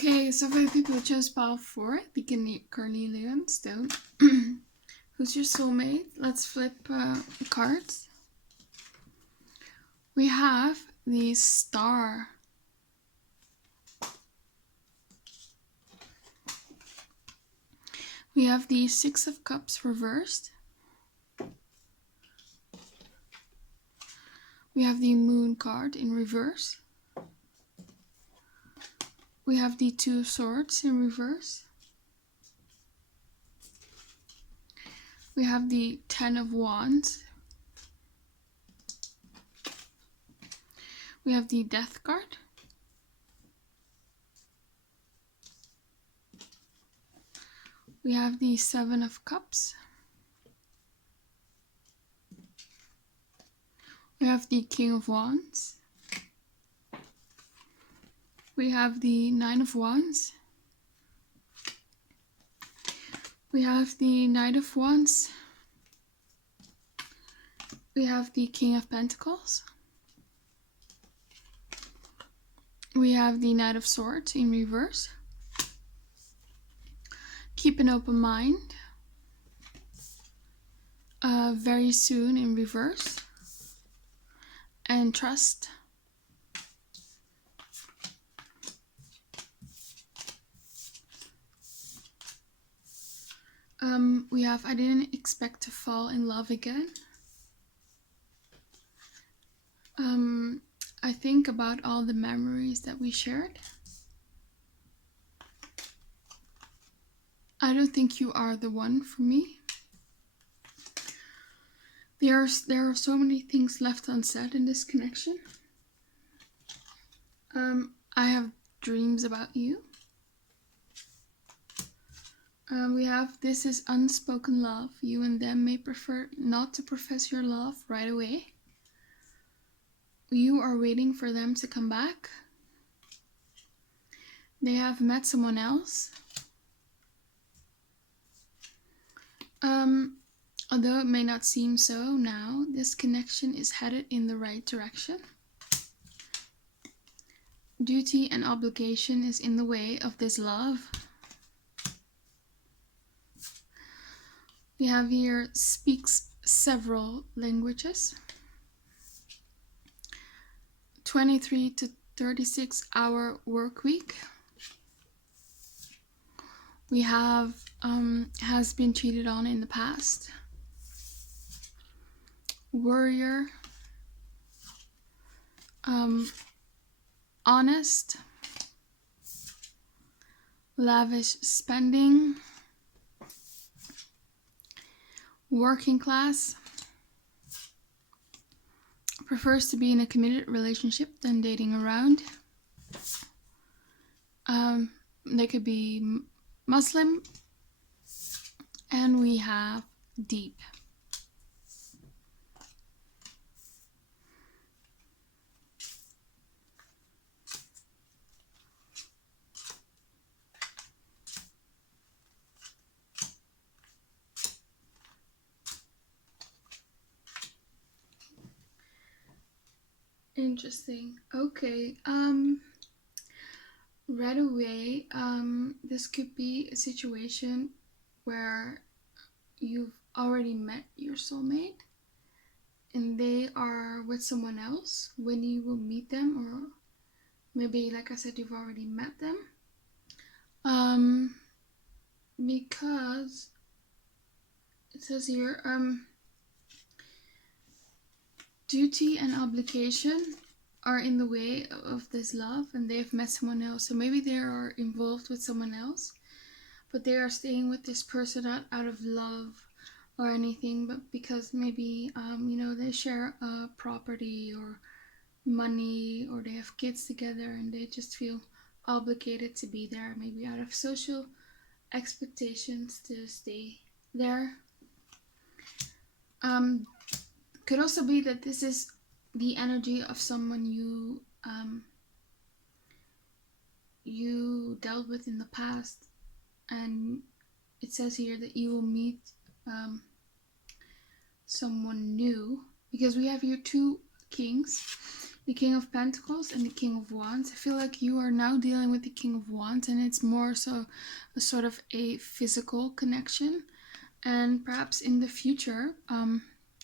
Okay, so for the people who chose pile 4, the Carnelian stone. Who's your soulmate? Let's flip cards. We have the star. We have the 6 of Cups reversed. We have the Moon card in reverse. We have the 2 of Swords in reverse. We have the 10 of Wands. We have the Death card. We have the 7 of Cups. We have the King of Wands. We have the 9 of Wands. We have the Knight of Wands. We have the King of Pentacles. We have the Knight of Swords in reverse. Keep an open mind. Very soon in reverse. And trust. We have I didn't expect to fall in love again. I think about all the memories that we shared. I don't think you are the one for me. There are so many things left unsaid in this connection. I have dreams about you. We have this is unspoken love. You and them may prefer not to profess your love right away. You are waiting for them to come back. They have met someone else. Although it may not seem so now, this connection is headed in the right direction. Duty and obligation is in the way of this love. We have here speaks several languages. 23 to 36 hour work week. We have has been cheated on in the past. Warrior. Honest. Lavish spending. Working class. Prefers to be in a committed relationship than dating around. They could be Muslim. And we have deep. Interesting. Okay. Right away, this could be a situation where you've already met your soulmate and they are with someone else when you will meet them, or maybe, like I said, you've already met them. Because it says here, duty and obligation are in the way of this love, and they have met someone else. So maybe they are involved with someone else, but they are staying with this person not out of love or anything, but because maybe they share a property or money, or they have kids together and they just feel obligated to be there, maybe out of social expectations to stay there. Could also be that this is the energy of someone you dealt with in the past, and it says here that you will meet someone new, because we have here 2 kings. the King of Pentacles and the King of Wands. I feel like you are now dealing with the King of Wands, and it's more so a sort of a physical connection. And perhaps in the future,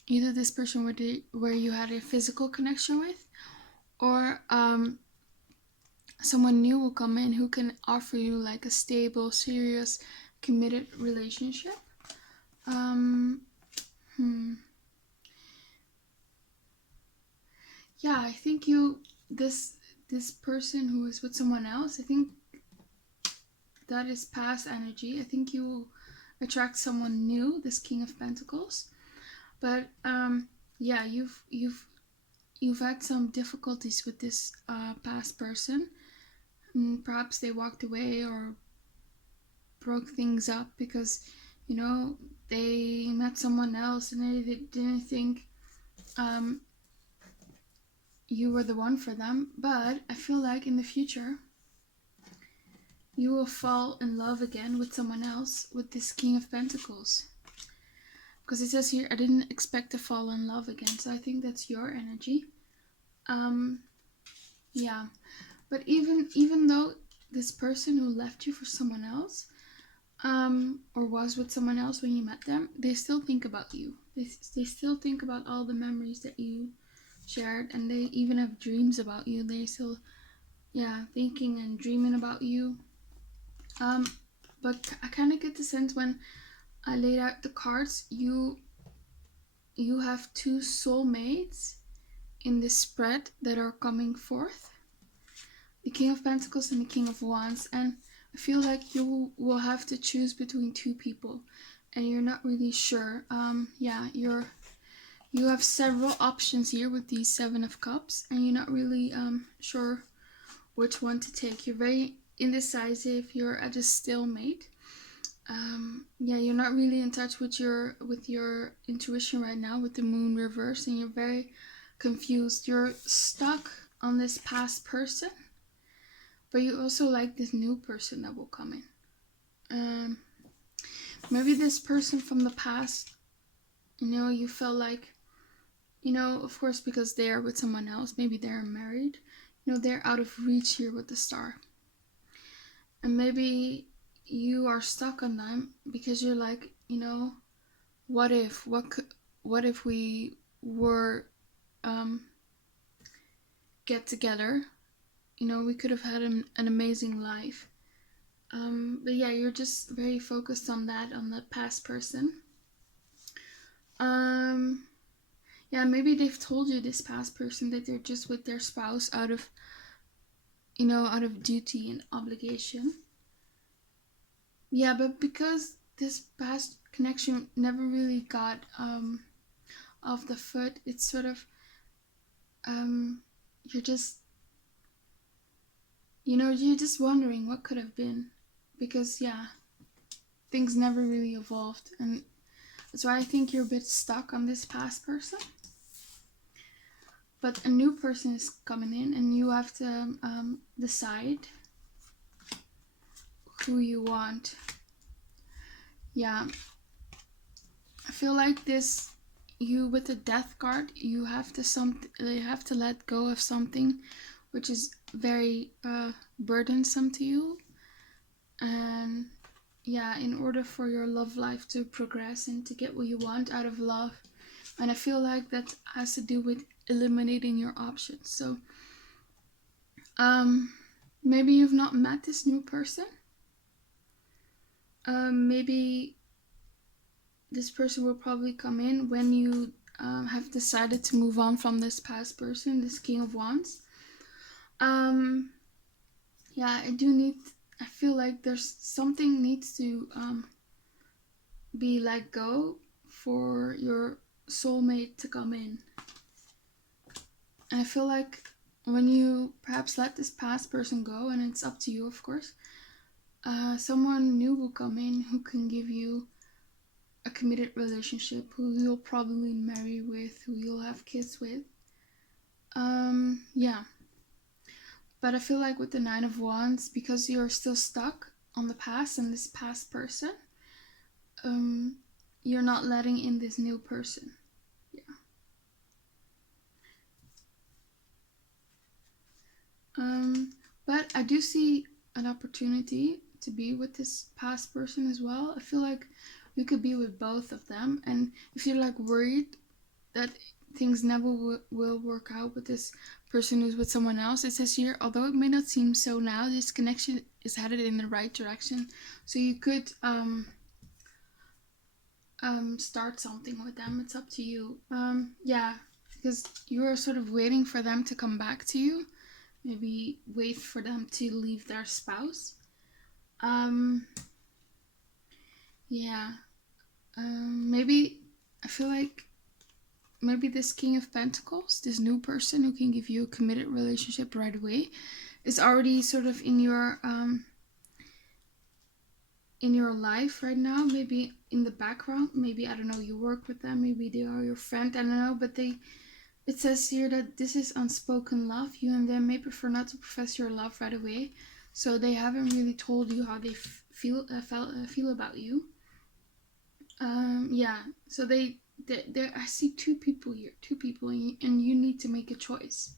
either this person where you had a physical connection with, or someone new will come in who can offer you like a stable, serious, committed relationship. Yeah, I think this person who is with someone else, I think that is past energy. I think you will attract someone new, this King of Pentacles. But yeah, you've had some difficulties with this past person. Perhaps they walked away or broke things up because, you know, they met someone else and they didn't think you were the one for them. But I feel like in the future you will fall in love again with someone else, with this King of Pentacles. Because it says here, I didn't expect to fall in love again. So I think that's your energy. Yeah. But even though this person who left you for someone else, or was with someone else when you met them, they still think about you. They still think about all the memories that you shared, and they even have dreams about you. They still, yeah, thinking and dreaming about you. But I kind of get the sense when I laid out the cards, you have two soulmates in this spread that are coming forth. The King of Pentacles and the King of Wands. And I feel like you will have to choose between two people. And you're not really sure. Yeah, you have several options here with these Seven of Cups. And you're not really sure which one to take. You're very indecisive. You're at a stalemate. Yeah, you're not really in touch with your intuition right now with the moon reverse, and you're very confused. You're stuck on this past person, but you also like this new person that will come in. Maybe this person from the past, you know, you felt like, you know, of course, because they are with someone else, maybe they're married, you know, they're out of reach here with the star. And maybe you are stuck on them because you're like, you know, what if we were get together, you know, we could have had an amazing life. But yeah, you're just very focused on the past person. Yeah, maybe they've told you, this past person, that they're just with their spouse out of, you know, out of duty and obligation. Yeah, but because this past connection never really got off the foot, it's sort of you're just, you know, you're just wondering what could have been, because yeah, things never really evolved, and that's why I think you're a bit stuck on this past person. But a new person is coming in, and you have to decide who you want. Yeah, I feel like this, you with the Death card, you have to let go of something which is very burdensome to you. And yeah, in order for your love life to progress and to get what you want out of love. And I feel like that has to do with eliminating your options. So maybe you've not met this new person. Maybe this person will probably come in when you have decided to move on from this past person, this King of Wands. Yeah, I feel like there's something needs to be let go for your soulmate to come in. And I feel like when you perhaps let this past person go, and it's up to you, of course, someone new will come in who can give you a committed relationship, who you'll probably marry with, who you'll have kids with. Yeah. But I feel like with the Nine of Wands, because you're still stuck on the past and this past person, you're not letting in this new person. Yeah. I do see an opportunity to be with this past person as well. I feel like you could be with both of them, and if you're like worried that things never will work out with this person who's with someone else, it says here, although it may not seem so now, this connection is headed in the right direction. So you could start something with them. It's up to you. Yeah, because you are sort of waiting for them to come back to you. Maybe wait for them to leave their spouse. Yeah. Maybe I feel like maybe this King of Pentacles, this new person who can give you a committed relationship right away, is already sort of in your life right now. Maybe in the background. Maybe, I don't know, you work with them. Maybe they are your friend. I don't know. But it says here that this is unspoken love. You and them may prefer not to profess your love right away. So they haven't really told you how they feel about you. Yeah. So I see two people here. Two people, and you need to make a choice.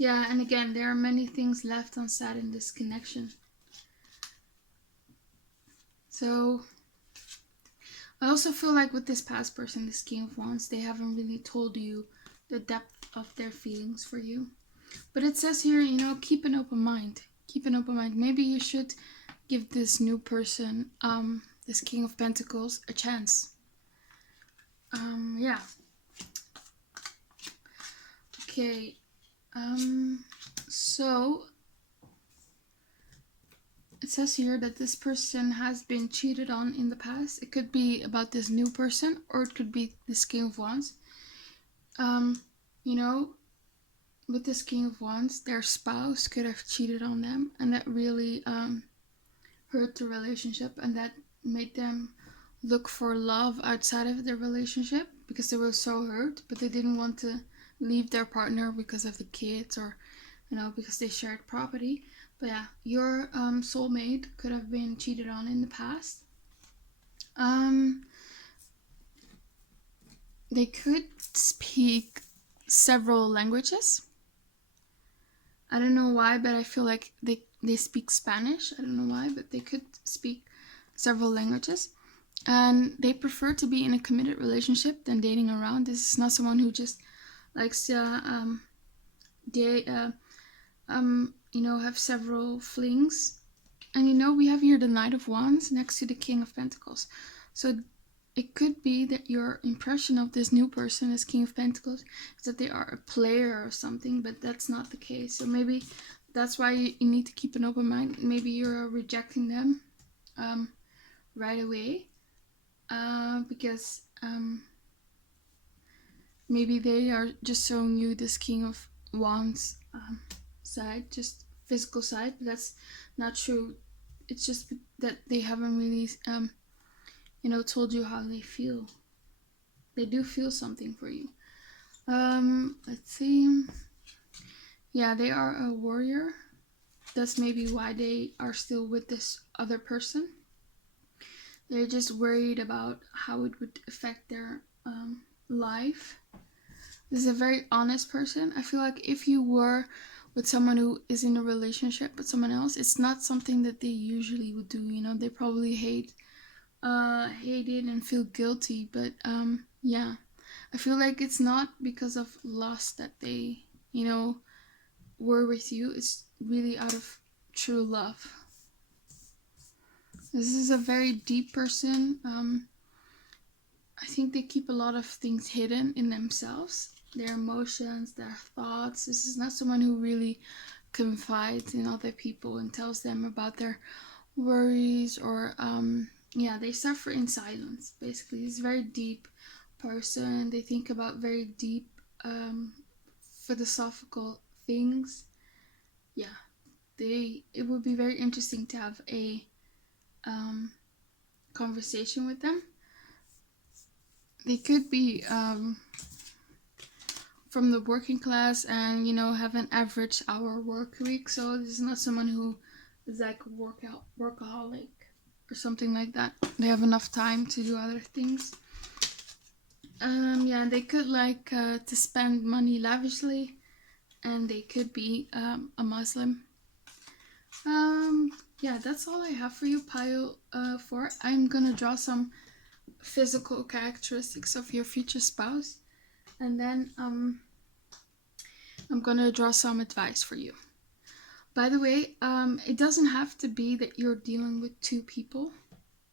Yeah, and again, there are many things left unsaid in this connection. So I also feel like with this past person, this King of Wands, they haven't really told you the depth of their feelings for you. But it says here, keep an open mind. Keep an open mind. Maybe you should give this new person, this King of Pentacles, a chance. Yeah. Okay. So it says here that this person has been cheated on in the past. It could be about this new person, or it could be this King of Wands. With this King of Wands, their spouse could have cheated on them, and that really hurt the relationship, and that made them look for love outside of their relationship because they were so hurt, but they didn't want to leave their partner because of the kids, or because they shared property. But yeah, your soulmate could have been cheated on in the past. They could speak several languages. I don't know why, but I feel like they speak Spanish. I don't know why, but they could speak several languages. And they prefer to be in a committed relationship than dating around. This is not someone who just likes to have several flings. And we have here the Knight of Wands next to the King of Pentacles. So it could be that your impression of this new person, this King of Pentacles, is that they are a player or something, but that's not the case. So maybe that's why you need to keep an open mind. Maybe you're rejecting them right away because maybe they are just showing you this King of Wands side, just physical side, but that's not true. It's just that they haven't really told you how they feel. They do feel something for you. Let's see. Yeah, they are a warrior. That's maybe why they are still with this other person. They're just worried about how it would affect their life. This is a very honest person. I feel like if you were with someone who is in a relationship with someone else, it's not something that they usually would do. They probably hate it and feel guilty, but yeah, I feel like it's not because of lust that they were with you. It's really out of true love. This is a very deep person. I think they keep a lot of things hidden in themselves, their emotions, their thoughts. This is not someone who really confides in other people and tells them about their worries, or they suffer in silence. Basically, it's a very deep person. They think about very deep philosophical things. Yeah, it would be very interesting to have a conversation with them. They could be from the working class and have an average hour work week. So this is not someone who is like a workaholic or something like that. They have enough time to do other things. They could like to spend money lavishly. and they could be a Muslim. Yeah, that's all I have for you, pile 4. I'm gonna draw some physical characteristics of your future spouse, and then I'm gonna draw some advice for you. By the way, it doesn't have to be that you're dealing with 2 people.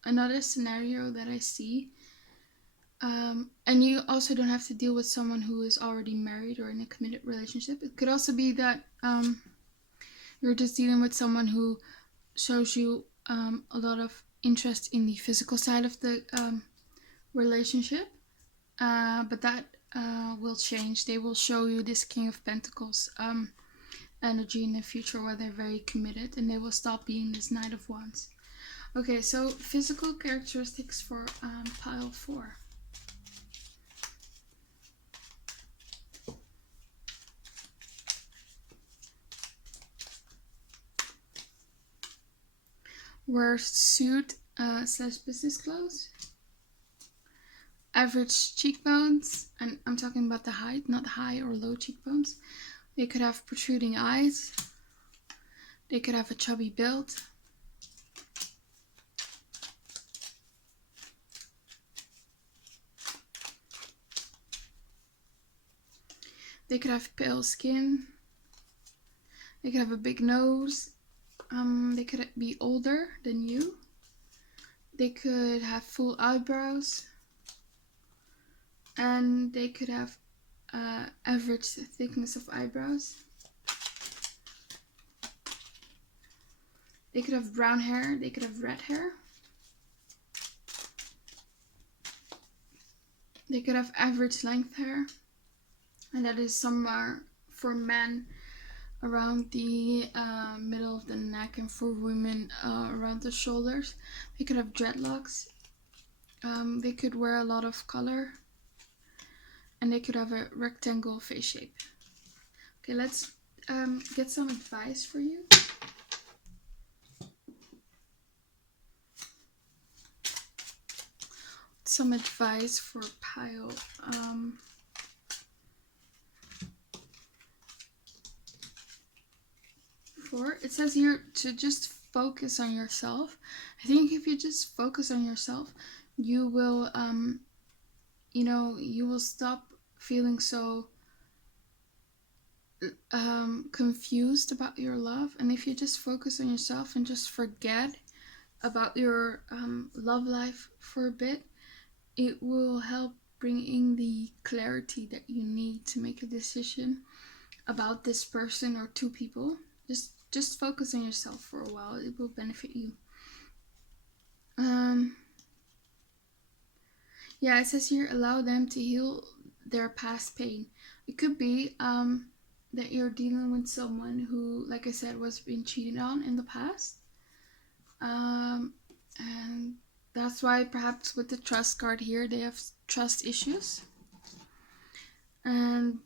Another scenario that I see, and you also don't have to deal with someone who is already married or in a committed relationship. It could also be that you're just dealing with someone who shows you a lot of interest in the physical side of the relationship, but that will change. They will show you this King of Pentacles energy in the future where they're very committed, and they will stop being this Knight of Wands. Okay, so physical characteristics for pile 4. Wear suit / business clothes. Average cheekbones, and I'm talking about the height, not high or low cheekbones. They could have protruding eyes. They could have a chubby build. They could have pale skin. They could have a big nose. They could be older than you. They could have full eyebrows. And they could have average thickness of eyebrows. They could have brown hair. They could have red hair. They could have average length hair. And that is somewhere for men around the middle of the neck, and for women around the shoulders. They could have dreadlocks. They could wear a lot of color. And they could have a rectangle face shape. Okay, let's get some advice for you. Some advice for pile 4. It says here to just focus on yourself. I think if you just focus on yourself, you will you will stop feeling so confused about your love. And if you just focus on yourself and just forget about your love life for a bit, it will help bring in the clarity that you need to make a decision about this person or 2 people. Just focus on yourself for a while. It will benefit you. Yeah, it says here, allow them to heal their past pain. It could be that you're dealing with someone who, like I said, was been cheated on in the past. And that's why perhaps with the trust card here, they have trust issues. And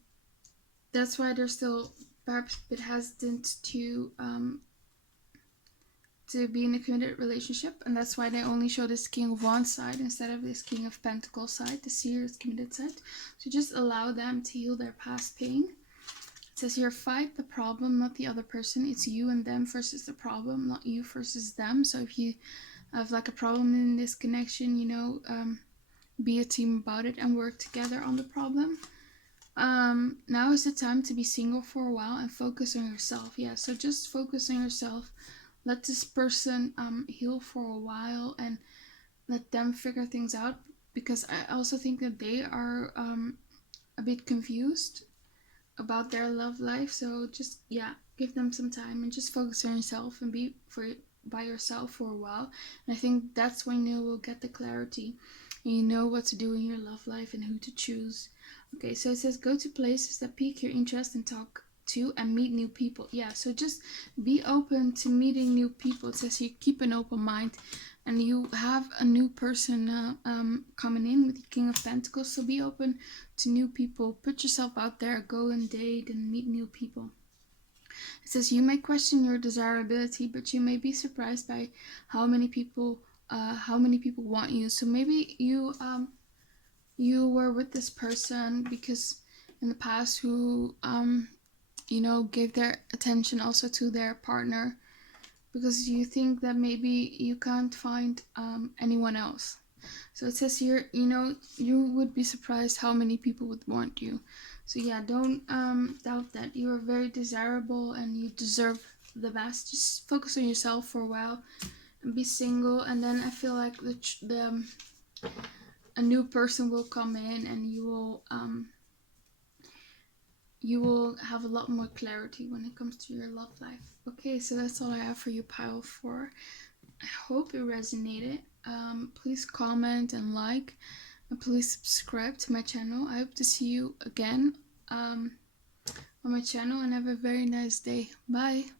that's why they're still perhaps a bit hesitant to be in a committed relationship. And that's why they only show this King of Wands side instead of this King of Pentacles side, the serious committed side. So just allow them to heal their past pain. It says here, fight the problem, not the other person. It's you and them versus the problem, not you versus them. So if you have like a problem in this connection, be a team about it and work together on the problem. Now is the time to be single for a while and focus on yourself. Yeah, so just focus on yourself. Let this person heal for a while and let them figure things out, because I also think that they are a bit confused about their love life. So just give them some time and just focus on yourself and be by yourself for a while. And I think that's when you will get the clarity and you know what to do in your love life and who to choose. Okay, so it says go to places that pique your interest and talk to and meet new people. Yeah, so just be open to meeting new people. It says you keep an open mind, and you have a new person coming in with the King of Pentacles. So be open to new people. Put yourself out there. Go and date and meet new people. It says you may question your desirability, but you may be surprised by how many people want you. So maybe you were with this person because in the past who give their attention also to their partner, because you think that maybe you can't find anyone else. So it says here, you would be surprised how many people would want you. So yeah, don't doubt that. You are very desirable and you deserve the best. Just focus on yourself for a while and be single, and then I feel like a new person will come in, and you will have a lot more clarity when it comes to your love life. Okay, so that's all I have for you, pile 4. I hope it resonated. Please comment and like, and please subscribe to my channel. I hope to see you again on my channel, and have a very nice day. Bye.